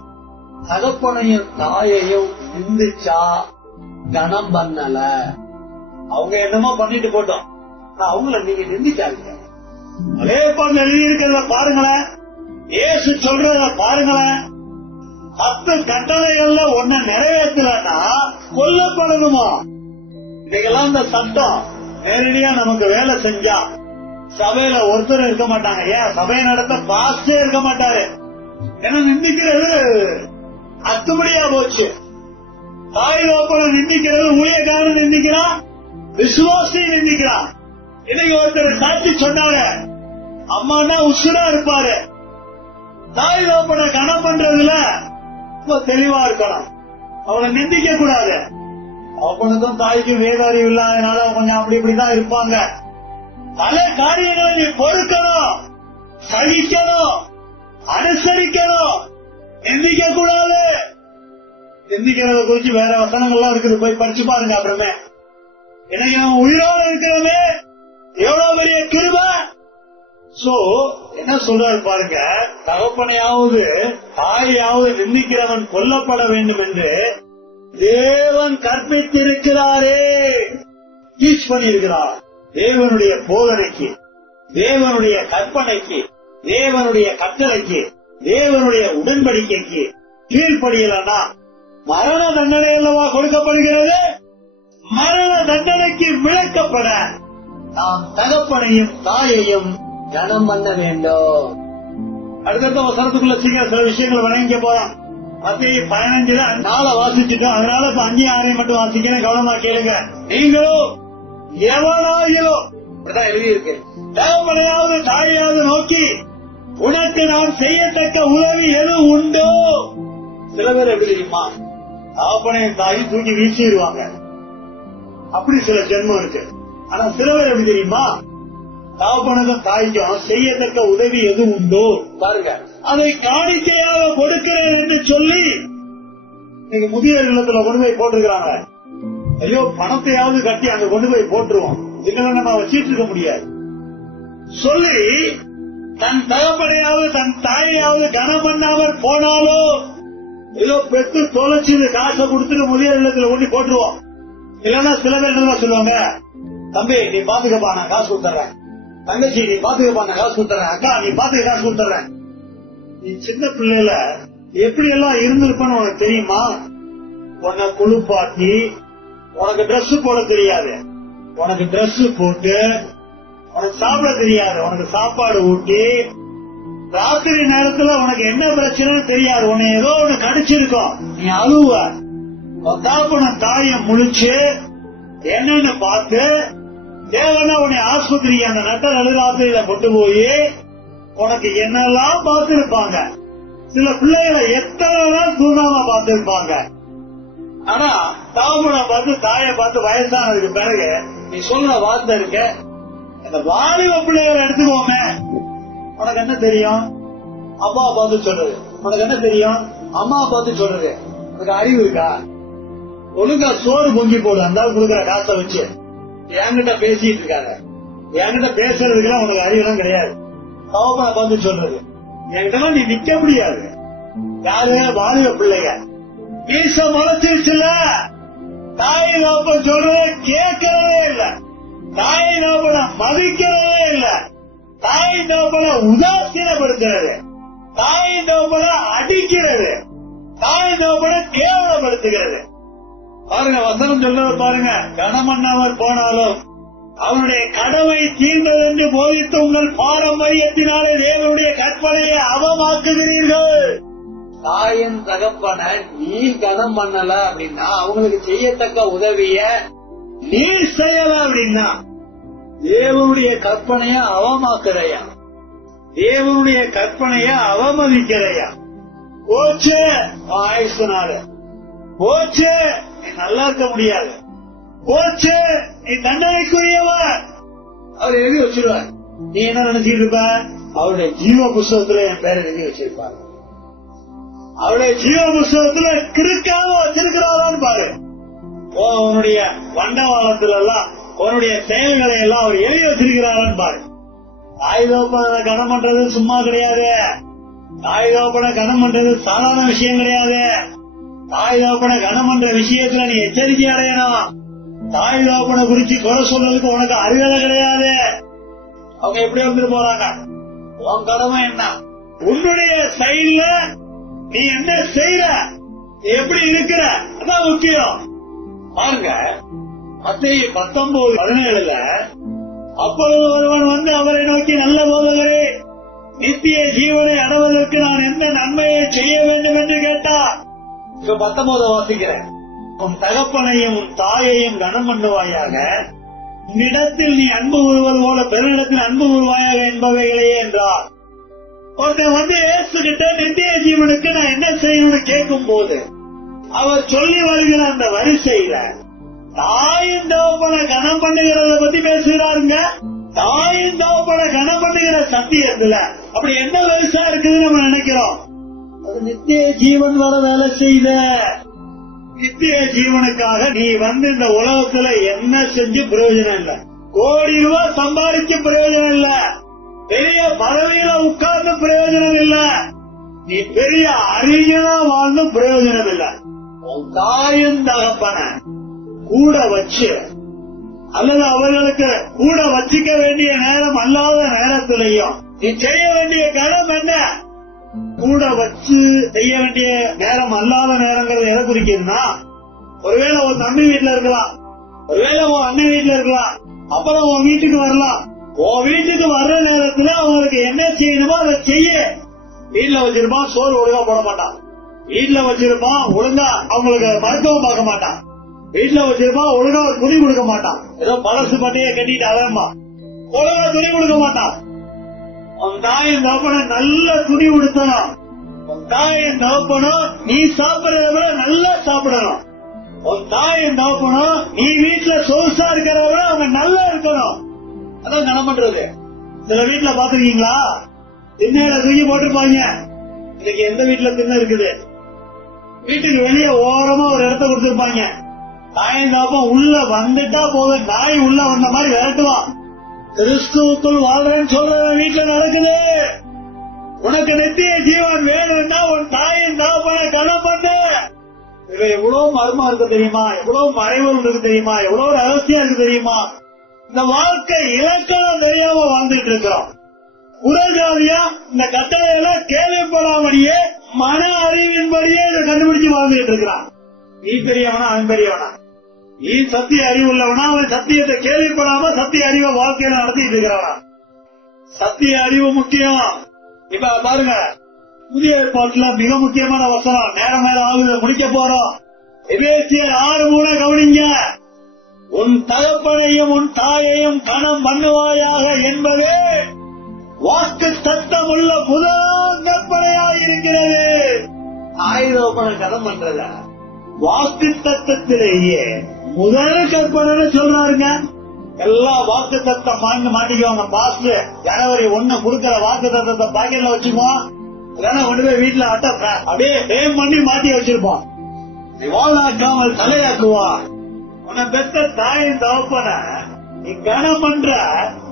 தகப்பனையும் தாயையும் நிந்திச்சா கனம் பண்ணல, அவங்க என்னமோ பண்ணிட்டு போட்டோம், அவங்கள நீங்க நிந்திக்காதீங்க. அதே போல எழுதியிருக்கிறத பாருங்களேன், இயேசு சொல்றத பாருங்களேன். 10 கட்டளைகள்ல ஒன்ன நிறைவேற்றலன்னா கொல்லப்படணுமா? இன்னைக்கெல்லாம் இந்த சட்டம் நேரடியா நமக்கு வேலை செஞ்சா சபையில ஒருத்தர் இருக்க மாட்டாங்க. ஏன் சபை நடத்த பாஸ்டே இருக்க மாட்டாரு. ஏன்னா நிந்திக்கிறது அத்துமடியா போச்சு. தாய் தகப்பனை நிந்திக்கிறது ஊழியக்காரன் நிந்திக்கிறான், விசுவாசி நிந்திக்கிறான். இன்னைக்கு ஒருத்தர் சாட்சி சொன்னாரு, அம்மானா உசுரா இருப்பாரு. தாய் தகப்பனை கனம் பண்றதுல ரொம்ப தெளிவா இருக்கணும். அவனை நிந்திக்க கூடாது. அவனுக்கும் தாய்க்கும் வேத அறிவு இல்லாதனால கொஞ்சம் அப்படி இப்படிதான் இருப்பாங்க. பல காரியங்களை நீ பொறுக்கணும், சகிக்கணும், அனுசரிக்கணும், நிந்திக்க கூடாது. நிந்திக்கிறத குறிச்சு வேற வசனங்கள்லாம் இருக்குது, போய் படிச்சு பாருங்க. அப்புறமே இன்னைக்கு நம்ம உயிரோட இருக்கிறோமே, எவ்வளவு பெரிய கிருபை. சோ என்ன சொல்றாரு பாருங்க, தகப்பனையாவது தாயாவது நிந்திக்கிறவன் கொல்லப்பட வேண்டும் என்று தேவன் கற்பித்திருக்கிறாரே, டீச் பண்ணியிருக்கிறார். தேவனுடைய போதனைக்கு, தேவனுடைய கற்பனைக்கு, தேவனுடைய கட்டளைக்கு, தேவனுடைய உடன்படிக்கைக்கு கீழ்ப்படியலன்னா மரண தண்டனை அல்லவா கொடுக்கப்படுகிறது. மரண தண்டனைக்கு விளக்கப்பட நாம் தகப்பனையும் தாயையும் கனம் பண்ண வேண்டும். அடுத்த வசனத்துக்குள்ள சீக்கிரம் சில விஷயங்கள் வழங்க போறோம். மத்திய 15 4 வாசிச்சுட்டோம். அதனால இப்ப 5, 6 மட்டும் வாசிக்கிறேன், கவனமா கேளுங்க. நீங்களும் எவனாயிரோ இப்படிதான் எழுதியிருக்கு, தகப்பனையாவது தாயாவது நோக்கி உனக்கு நான் செய்யத்தக்க உதவி எது உண்டோ. சில பேர் எப்படி தெரியுமா, தகப்பனையும் தாயும் தூக்கி வீசிடுவாங்க. அப்படி சில ஜென்மம் இருக்கு. ஆனா சில பேர் எப்படி தெரியுமா, தகப்பனுக்கும் தாய்க்கும் செய்யத்தக்க உதவி எது உண்டோ பாருங்க, அதை காணிக்கையாக கொடுக்கிறேன் என்று சொல்லி இன்னைக்கு முதியோர் இல்லத்துல கொண்டு போய் போட்டிருக்கிறாங்க. ஐயோ பணத்தையாவது கட்டி அங்க கொண்டு போய் போட்டுருவோம், இதுங்களை நம்ம வச்சிட்டு இருக்க முடியாது சொல்லி தன் தகப்பனையாவது தன் தாயாவது கனம் பண்ணாமல் போனாலோ ஏதோ பெற்று தொலைச்சு காசை கொடுத்துட்டு முதியோர் இல்லத்துல கொண்டு போட்டுருவோம். இல்லன்னா சில பேர் என்ன சொல்லுவாங்க, தம்பி நீ பாத்துக்கப்பா நான் காசு கொடுத்துறேன், தங்கச்சி நீ பாத்துக்கப்பா நான் காசு கொடுத்துறேன், அக்கா நீ பாத்துக்க காசு கொடுத்துறேன். நீ சின்ன பிள்ளைல எப்படி எல்லாம் இருந்திருப்பன்னு உனக்கு தெரியுமா? உன்னை குளிப்பாட்டி உனக்கு டிரெஸ் போட தெரியாது, உனக்கு டிரெஸ் போட்டு உனக்கு சாப்பிட தெரியாது, உனக்கு சாப்பாடு ஊட்டி ராத்திரி நேரத்துல உனக்கு என்ன பிரச்சனை தெரியாது, உன்னை ஏதோ ஒண்ணு கடிச்சிருக்கோம், நீ அழுவ. தாப்பன தாயை முழிச்சு என்னன்னு பார்த்து தேவனா உன்னை ஆஸ்பத்திரிக்கு அந்த நட்ட நடுராத்திரியில கொண்டு போய் உனக்கு என்னெல்லாம் பார்த்திருப்பாங்க. சில பிள்ளைகளை எத்தனை நாள் தூங்காம பார்த்திருப்பாங்க. ஆனா தாப்பனை பார்த்து தாயை பார்த்து வயசானதுக்கு பிறகு நீ சொல்ற வார்த்தை இருக்க, இந்த வாலிப பிள்ளைகளை எடுத்துக்கோமே, உனக்கு என்ன தெரியும் அப்பா பார்த்து சொல்றது, உனக்கு என்ன தெரியும் அம்மா பார்த்து சொல்றது, உனக்கு அறிவு இருக்கா? ஒழுங்கா சோறு பொங்கி போடு, அந்த கொடுக்குற காசை வச்சு என்கிட்ட பேசிட்டு இருக்காங்க. என்கிட்ட பேசுறதுக்குலாம் உனக்கு அறிவுலாம் கிடையாது. தகப்பனை பார்த்து சொல்றது என்கிட்ட நீ நிக்க முடியாது. யாரு வாலிப பிள்ளைங்க மீச முளைச்சிருச்சுல, தாய் தகப்ப சொல்றத கேட்கறதே இல்ல, தாய் தகப்பனை மதிக்கிறதே இல்ல, தாய் தகப்பனை உதாசீனப்படுத்துறது, தாய் தகப்பனை அடிக்கிறது, தாய் தகப்பனை கேவலப்படுத்துகிறது. பாருங்க வசனம் சொல்றது பாருங்க, கனமன்னவர் போனாலும் அவனுடைய கடமை தீர்ந்ததென்று போதித்து உங்கள் பாரம்பரியத்தினாலே தேவனுடைய கற்பனையை அவமாக்குகிறீர்கள். தாயின் தகப்பனை நீ கனம் பண்ணல அப்படின்னா, அவங்களுக்கு செய்யத்தக்க உதவிய நீ செய்யல அப்படின்னா தேவனுடைய கற்பனைய அவமாக்குறையா, தேவனுடைய கற்பனைய அவமதிக்கிறையா. போச்சு ஆயுசுனால, போச்சு நீ நல்லா இருக்க முடியாது, போச்சு நீ தண்டனைக்குரியவர். அவர் எழுதி வச்சிருவார். நீ என்ன நினைச்சிட்டு இருப்ப, அவருடைய ஜீவ புஸ்தகத்துல என் பேரை எழுதி வச்சிருப்பாரு, அவருடைய ஜீவ புஸ்தகத்துல கிறுக்காக வச்சிருக்கிறாரான்னு பாரு. உன்னுடைய வண்டவாளத்துல எல்லாம் உன்னுடைய செயல்களை எல்லாம் அவர் எழுதி வச்சிருக்கிறாரான்னு பாரு. தாய் தகப்பனை கனம் பண்றது சும்மா கிடையாது, தாய் தகப்பனை கனம் பண்றது சாதாரண விஷயம் கிடையாது. தாய் தகப்பனை கனம் பண்ற விஷயத்துல நீ எச்சரிக்கை அடையணும். தாய் தகப்பனை குறிச்சு குறை சொல்றதுக்கு உனக்கு அறிவுரை கிடையாது. அவங்க எப்படி வந்துட்டு போறாங்க, உன் கடமை என்ன, உன்னுடைய சைட்ல நீ என்ன செய்யற, எப்படி இருக்கிற, அதான் முக்கியம். பாருங்க மத்தேயு 19:17 அப்பொழுது ஒருவன் வந்து அவரை நோக்கி, நல்ல போதகரே, நித்திய ஜீவனை அடைவதற்கு நான் எந்த நன்மையை செய்ய வேண்டும் என்று கேட்டார். 19 வாசிக்கிறேன். உன் தகப்பனையும் உன் தாயையும் கனம் பண்ணுவாயாக, உன்னிடத்தில் நீ அன்பு கூறுவது போல பெருநிடத்தில் அன்பு கூறுவாயாக என்பவைகளையே என்றார். ஒருத்தன் வந்து ஏசுகிட்ட நித்திய ஜீவனுக்கு நான் என்ன செய்யணும்னு கேட்கும் போது அவர் சொல்லி வருகிற அந்த வரிசையில தாயின் தகப்பனை கனம் பண்ணுகிறத பத்தி பேசுகிறாருங்க. தாயின் தகப்பனை கனம் பண்ணுகிற சத்தியத்துல அப்படி என்ன வரிசை இருக்குதுன்னு நம்ம நினைக்கிறோம். அது நித்திய ஜீவன் வர வேலை செய்த நித்திய ஜீவனுக்காக நீ வந்து இந்த உலகத்துல என்ன செஞ்சு பிரயோஜனம் இல்ல. கோடி ரூபாய் சம்பாதிக்க பிரயோஜனம் இல்ல. பெரிய பதவியில உட்கார்ந்து பிரயோஜனம் இல்ல. நீ பெரிய அறிஞனா வாழ்ந்து பிரயோஜனம் இல்ல. உன் தாயும் தகப்பன கூட வச்சு அல்லது அவர்களுக்கு கூட வச்சிக்க வேண்டிய நேரம் அல்லாத நேரத்திலையும் நீ செய்ய வேண்டிய கடன் என்ன? கூட வச்சு செய்ய வேண்டிய நேரம் அல்லாத நேரங்கள் எதை குறிக்குதுன்னா, ஒருவேளை உன் தம்பி வீட்டுல இருக்கலாம், ஒருவேளை உன் அண்ணன் வீட்டுல இருக்கலாம், அப்புறம் உன் வீட்டுக்கு வரலாம். உன் வீட்டுக்கு வர்ற நேரத்துல அவங்களுக்கு என்ன செய்யணுமோ அதை செய்ய. வீட்டுல வச்சிருப்பான், சோறு ஒழுங்கா போட மாட்டான். வீட்டுல வச்சிருப்பான், ஒழுங்கா அவங்களுக்கு மருத்துவம் பார்க்க மாட்டான். வீட்டுல வச்சிருப்பான், ஒழுங்கா ஒரு துணி கொடுக்க மாட்டான். ஏதோ பழசு பண்ணியே கட்டிட்டு அலமா ஒழுங்கா துணி கொடுக்க மாட்டான். உன் தாயின் தகப்பன நல்ல துணி உடுத்தணும். உன் தாயின் தகப்பனும் நீ சாப்பிடறத விட நல்லா சாப்பிடணும். உன் தாயின் தகப்பனும் நீ வீட்டுல சொகுசா இருக்கிறத விட அவங்க நல்லா இருக்கணும். அதான் கணம் பண்றது. சில வீட்டுல பாத்துருக்கீங்களா, திண்ணையில தூக்கி போட்டிருப்பாங்க. இன்னைக்கு எந்த வீட்டுல திண்ணை இருக்குது? வீட்டுக்கு வெளியே ஓரமா ஒரு இடத்த கொடுத்திருப்பாங்க. தாயின் தகப்பன் உள்ள வந்துட்டா போதும், நாய் உள்ள வந்த மாதிரி விரட்டுவான். கிறிஸ்துவுக்குள் வாழ்றேன்னு சொல்ற வீட்டுல நடக்குது. உனக்கு நித்திய ஜீவன் வேணும்னா உன் தாயின் தகப்பனை கணம் பண்ணு. இதுல எவ்வளவு மர்மம் இருக்கு தெரியுமா? எவ்வளவு மறைவு இருக்கு தெரியுமா? எவ்வளவு ரகசியம் இருக்கு தெரியுமா? இந்த வாழ்க்கை இலக்கணம் தெரியாம வாழ்ந்துட்டு இருக்கிறோம். புறஜாதியா இந்த கட்டளையெல்லாம் கேள்விப்படாமடியே மன அறிவின்படியே இதை கண்டுபிடிச்சு வாழ்ந்துட்டு இருக்கிறான். நீ பெரியவனா அவன் பெரியவனா? நீ சத்திய அறிவு உள்ளவனா அவன் சத்தியத்தை கேள்விப்படாம சத்திய அறிவை வாழ்க்கையில நடத்திட்டு இருக்கிறவனா? சத்திய அறிவு முக்கியம். இப்ப பாருங்க, புதிய ஏற்பாட்டுல மிக முக்கியமான வசனம். நேரம் மேல ஆகுது, முடிக்க போறோம். எபேசியர் 6:3 கவனிங்க. உன் தகப்பனையும் உன் தாயையும் கணம் பண்ணுவாயாக என்பதே வாக்கு சத்தம் உள்ள முதல் கற்பனையாயிருக்கிறது. ஆயுதப்பன கணம் பண்றத வாக்கு சத்தத்திலேயே முதல் கற்பனை சொல்றாருங்க. எல்லா வாக்கு சத்தம் மாட்டிக்குவாங்க. பாஸ் ஜனவரி 1 கொடுக்கிற வாக்கு சத்தத்தை பாக்கெட்ல வச்சுக்குவோம். இல்லைன்னா கொண்டு போய் வீட்டுல அப்படியே பேம் பண்ணி மாட்டி வச்சிருப்போம். வாழாக்காமல் தலையாக்குவான். உன்னை பெற்ற தாயின் தகப்பன நீ கணம் பண்ற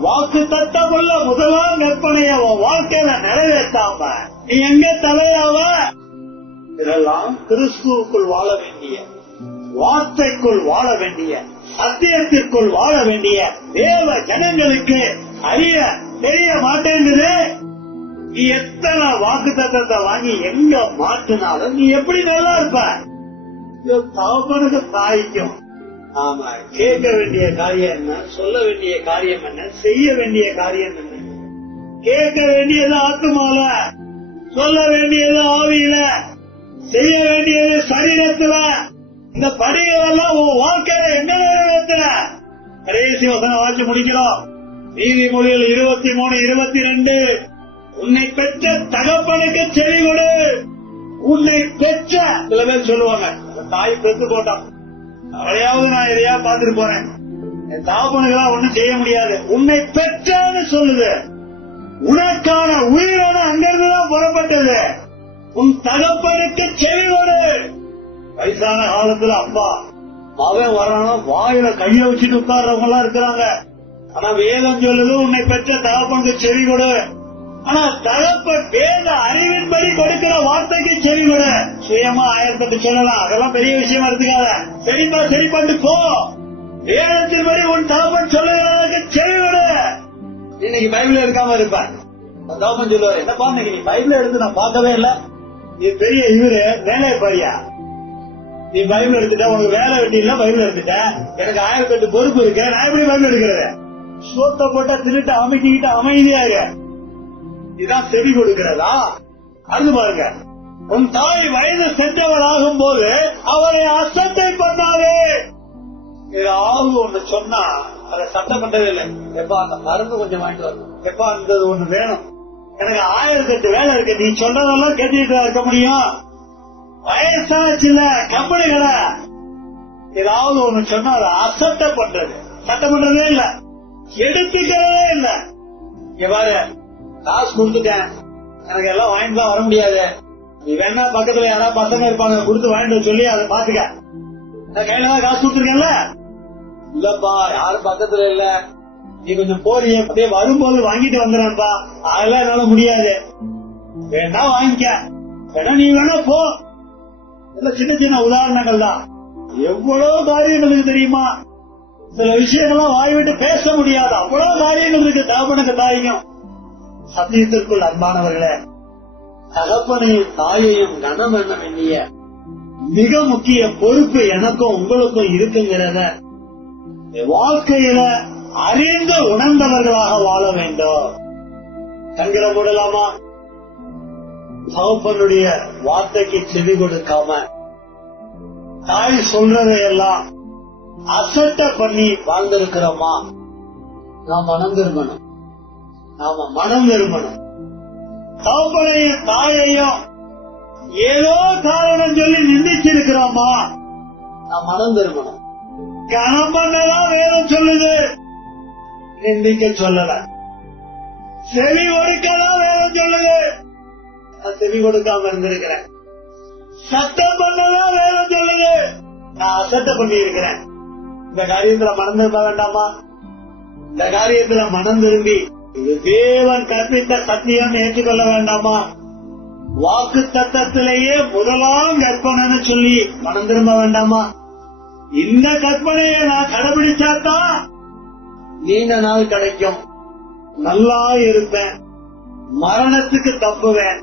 வாக்கு தத்தம் உள்ள முதலாம் கற்பனைய வாழ்க்கையில நிறைவேற்றாம நீ எங்க தலையாவ? இதெல்லாம் கிறிஸ்துவுக்குள் வாழ வேண்டிய, வார்த்தைக்குள் வாழ வேண்டிய, சத்தியத்திற்குள் வாழ வேண்டிய தேவ ஜனங்களுக்கு அறிய தெரிய மாட்டேங்குது. நீ எத்தனை வாக்கு தத்தத்தை வாங்கி எங்க மாற்றினாலும் நீ எப்படி நல்லா இருப்ப? தகப்பனுக்கு தாய்க்கும் ஆமா கேட்க வேண்டிய காரியம் என்ன, சொல்ல வேண்டிய காரியம் என்ன, செய்ய வேண்டிய காரியம் என்ன? கேட்க வேண்டியது ஆத்மால, சொல்ல வேண்டியது ஆவியில, செய்ய வேண்டியது சரீரத்துல. இந்த படிகள் எல்லாம் உன் வாழ்க்கையில எங்க நிறைவேற்ற? கடைசி வசனம் வாசி முடிக்கிறோம். நீதிமொழிகள் 23:22. உன்னை பெற்ற தகப்பனுக்கு செவி கொடு. உன்னை பெற்ற, சில பேர் சொல்லுவாங்க தாய் பெற்று போட்டான், அவளையாவது நான் எதையா பாத்துட்டு போறேன், என் தகப்பனுக்கெல்லாம் ஒண்ணும் செய்ய முடியாது. உன்னை பெற்றான்னு சொல்லுது. உனக்கான உயிரான அங்கிருந்துதான் புறப்பட்டது. உன் தகப்பனுக்கு செவி கொடு. வயசான காலத்துல அப்பா அவன் வரானோ வாயில கைய வச்சுட்டு உட்கார்றவங்க எல்லாம் இருக்கிறாங்க. ஆனா வேதம் சொல்லுது உன்னை பெற்ற தகப்பனுக்கு செவி கொடு. ஆனா தகப்பன் வேத அறிவின்படி கொடுக்கிற வார்த்தைக்கு செவி கொடு. சுயமா 1008 சொல்லலாம், அதெல்லாம் பெரிய விஷயமா எடுத்துக்காத. சரிப்பா சரி பண்ணு போ. வேதத்தின்படி உன் தகப்பன் சொல்லுகிறதுக்கு செவி கொடு. இன்னைக்கு பைபிள் எடுக்காம இருப்பேன். தகப்பன் சொல்லுவாரு, என்னப்பா இன்னைக்கு நீ பைபிள் எடுத்து நான் பார்க்கவே இல்ல. இது பெரிய இவரு வேலை பாரியா, நீ பைபிள் எடுத்துட்ட, உனக்கு வேலை வெட்டி இல்ல, பைபிள் எடுத்துட்ட, எனக்கு 1008 பொறுப்பு இருக்கு, நான் எப்படி பைபிள் எடுக்கிறது? சோத்த போட்டா திருட்டு அமைக்கிட்ட அமைதியா இரு. இதான் செவி கொடுக்கிறதா? அது பாருங்க, உன் தாய் வயது சென்றவள் ஆகும் போது அவரை அசட்டை பண்ணாதே. ஏதாவது ஒண்ணு சொன்னா அதை சட்டம் பண்றதே இல்லை. எப்பா அந்த மருந்து கொஞ்சம் வாங்கிட்டு வரணும், எப்பா அந்த ஒண்ணு வேணும், எனக்கு 1008 வேலை இருக்கு, நீ சொல்றதெல்லாம் கேட்டுட்டு இருக்க முடியும். வயசாச்சுல கம்பெனிகளை ஏதாவது ஒண்ணு சொன்னா அதை அசட்டை பண்றது, சட்டம் பண்றதே இல்ல, எடுத்துக்கிறதே இல்ல. இங்க பாரு, காசு கொடுத்துட்டேன், எனக்கு எல்லாம் வாங்கிட்டு தான் வர முடியாது, நீ வேணா பக்கத்துல யாராவது பசங்க இருப்பாங்க கொடுத்து வாங்கிட்டு சொல்லி அதை பாத்துக்க. கையில தான் காசு கொடுத்துருக்கேன்ல. இல்லப்பா யாரும் பக்கத்துல இல்ல, நீ கொஞ்சம் போறிய அப்படியே வரும்போது வாங்கிட்டு வந்துடுறேன்ப்பா. அதெல்லாம் என்னால முடியாது. வேணா வாங்கிக்க, வேணா நீ வேணா போ. சின்ன சின்ன உதாரணங்கள் தான். எவ்வளவு காரியங்களுக்கு தெரியுமா, சில விஷயங்கள்லாம் வாய் விட்டு பேச முடியாது. அவ்வளவு காரியங்கள் இருக்கு தகப்பனுக்கு தாயும். சத்தியத்திற்குள் அன்பானவர்களே, தகப்பனையும் தாயையும் கனம் பண்ண வேண்டிய மிக முக்கிய பொறுப்பு எனக்கும் உங்களுக்கும் இருக்குங்கிறத வாழ்க்கையில அறிந்து உணர்ந்தவர்களாக வாழ வேண்டும். கண்களை மூடலாமா? தகப்பனுடைய வார்த்தைக்கு செவி கொடுக்காம தாய் சொல்றதையெல்லாம் அசட்ட பண்ணி வாழ்ந்திருக்கிறோமா? நாம் மனம் திரும்பணும். நாம மனம் திரும்பணும். தகப்பனையும் தாயையும் ஏதோ காரணம் சொல்லி நிந்திச்சிருக்கிறோமா? நாம் மனம் திரும்பணும். கனம் பண்ணதான் வேதம் சொல்லுது, நிந்திக்க சொல்லல. செவி கொடுக்கதான் வேதம் சொல்லுது, நான் செவி கொடுக்காம இருந்திருக்கிறேன். சத்தம் பண்ணதான் வேதம் சொல்லுது, நான் அசட்ட பண்ணி இருக்கிறேன். இந்த காரியத்துல மனம் திரும்ப வேண்டாமா? இந்த காரியத்துல மனம் திரும்பி இது தேவன் கற்பித்த சத்தியம் ஏற்றுக்கொள்ள வேண்டாமா? வாக்கு தத்தத்திலேயே முதலாம் கற்பனை சொல்லி மனம் திரும்ப வேண்டாமா? இந்த கற்பனையை நான் கடைபிடிச்சாதான் நீண்ட நாள் கிடைக்கும், நல்லா இருப்பேன், மரணத்துக்கு தப்புவேன்,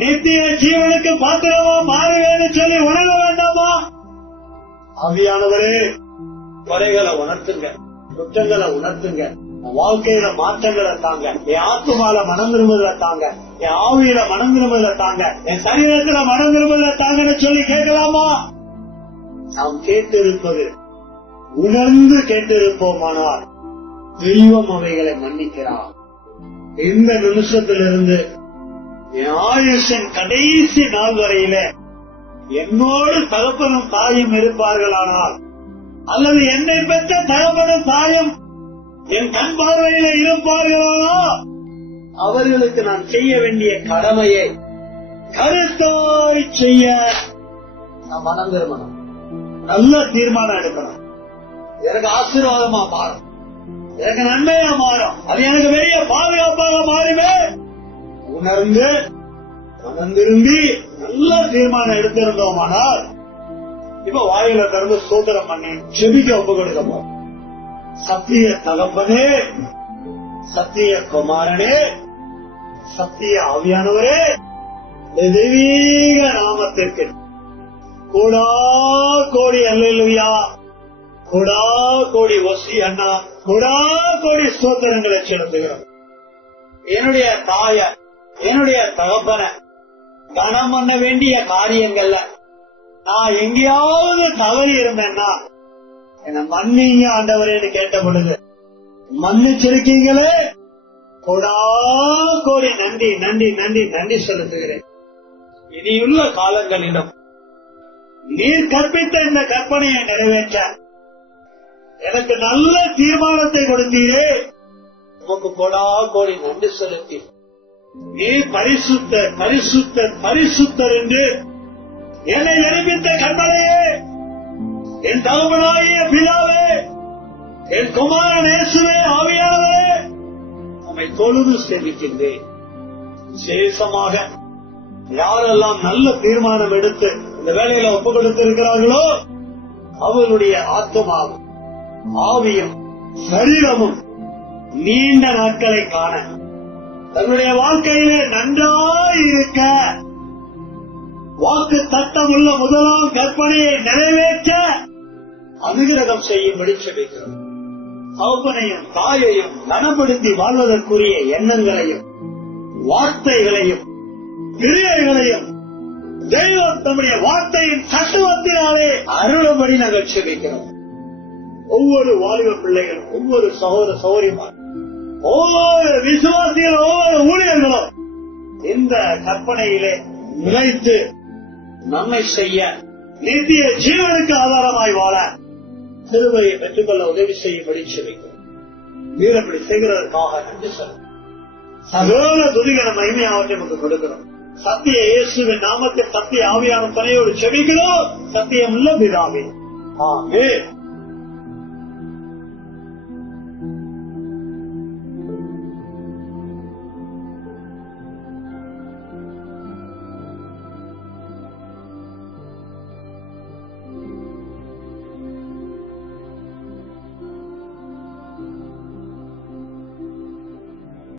நித்திய ஜீவனுக்கு பாத்திரமா மாறுவேன்னு சொல்லி உணர வேண்டாமா? ஆவியானவரே, குறைகளை உணர்த்துங்க, குற்றங்களை உணர்த்துங்க, வாழ்க்கையில மாற்றங்களை தாங்க, என் ஆத்துமால மனம் திரும்புதல தாங்க, என் ஆவியில மனம் திரும்புதல தாங்க, என் சரீரத்துல மனம் திரும்புதல தாங்கன்னு சொல்லி கேட்கலாமா? நாம் கேட்டிருப்பது உணர்ந்து கேட்டிருப்போமானால் தெய்வம் அவைகளை மன்னிக்கிறார். இந்த நிமிஷத்திலிருந்து என் ஆயுஷன் கடைசி நாள் வரையில என்னோடு தகப்பனும் தாயும் இருப்பார்களானால், அல்லது என்னை பெற்ற தகப்பனும் தாயும் என் கண் பார்வையில இருப்பார்களானா, அவர்களுக்கு நான் செய்ய வேண்டிய கடமையை கருத்தாய் செய்ய நான் மனம் திரும்பணும். நல்ல தீர்மானம் எடுக்கணும். எனக்கு ஆசீர்வாதமா மாறும், எனக்கு நன்மையா மாறும், அது எனக்கு பெரிய பாதுகாப்பாக மாறுமே. உணர்ந்து மனம் திரும்பி நல்ல தீர்மானம் எடுத்திருந்தோமானால் இப்ப வாயில திறந்து சோதனம் பண்ணி செபிக்க ஒப்பு கொடுக்க. சத்திய தகப்பனே, சத்திய குமாரனே, சத்திய ஆவியானவரே, தெய்வீக நாமத்திற்கு கூடா கோடி அல்லேலூயா, கூடா கோடி ஒசி அண்ணா, கூடா கோடி ஸ்தோத்திரங்களை செலுத்துகிறோம். என்னுடைய தாய, என்னுடைய தகப்பன கனம் பண்ண வேண்டிய காரியங்கள்ல நான் எங்கேயாவது தவறி இருந்தேன்னா என்ன மன்னிங்க ஆண்டவரேன்னு கேட்ட பொழுது மன்னிச்சிருக்கீங்களே, கூடா கோடி நன்றி நன்றி நன்றி நன்றி செலுத்துகிறேன். இனியுள்ள காலங்களிலும் நீர் கற்பித்த இந்த கற்பனையை நிறைவேற்ற எனக்கு நல்ல தீர்மானத்தை கொடுத்தீரே, உமக்கு கூடா கோடி நன்றி செலுத்தி நீர் பரிசுத்தர் பரிசுத்தர் பரிசுத்தர் என்று என்னை நிரூபித்த கற்பனையே, என் தகப்பனாகிய பிதாவே, என் குமாரன் இயேசுவே ஆவியானவரே, உம்மை தொழுது சேவிக்கின்றேன். விசேஷமாக யாரெல்லாம் நல்ல தீர்மானம் எடுத்து இந்த வேலையில ஒப்பு கொடுத்திருக்கிறார்களோ அவர்களுடைய ஆத்மாவும் ஆவியும் சரீரமும் நீண்ட நாட்களை காண, தன்னுடைய வாழ்க்கையிலே நன்றாய் இருக்க, வாக்கு தத்தமுள்ள முதலாம் கற்பனையை நிறைவேற்ற அனுகிரகம் செய்யும்படி செபிக்கிறோம். தகப்பனையும் தாயையும் கனப்படுத்தி வாழ்வதற்குரிய எண்ணங்களையும் வார்த்தைகளையும் கிரியைகளையும் தெய்வம் தம்முடைய வார்த்தையின் தத்துவத்தினாலே அருளபடி நாங்கள் செபிக்கிறோம். ஒவ்வொரு வாலிப பிள்ளைகளும், ஒவ்வொரு சகோதர சகோதரிமார், ஒவ்வொரு விசுவாசிகளும், ஒவ்வொரு ஊழியர்களும் இந்த கற்பனையிலே நிலைத்து நன்மை செய்ய, நித்திய ஜீவனுக்கு ஆதாரமாய் வாழ சிறுவையை பெற்றுக்கொள்ள உதவி செய்யும்படி செபிக்கிறோம். வீரப்படி செய்கிறதற்காக நன்றி சொல்லும். சகோதர துதிகளை மகிமையாவற்றை நமக்கு கொடுக்கிறோம். சத்திய இயேசுவின் நாமத்தில் சத்திய ஆவியான துணையோடு செபிக்கிறோம். சத்தியம் உள்ள பிதாவே, ஆமென்.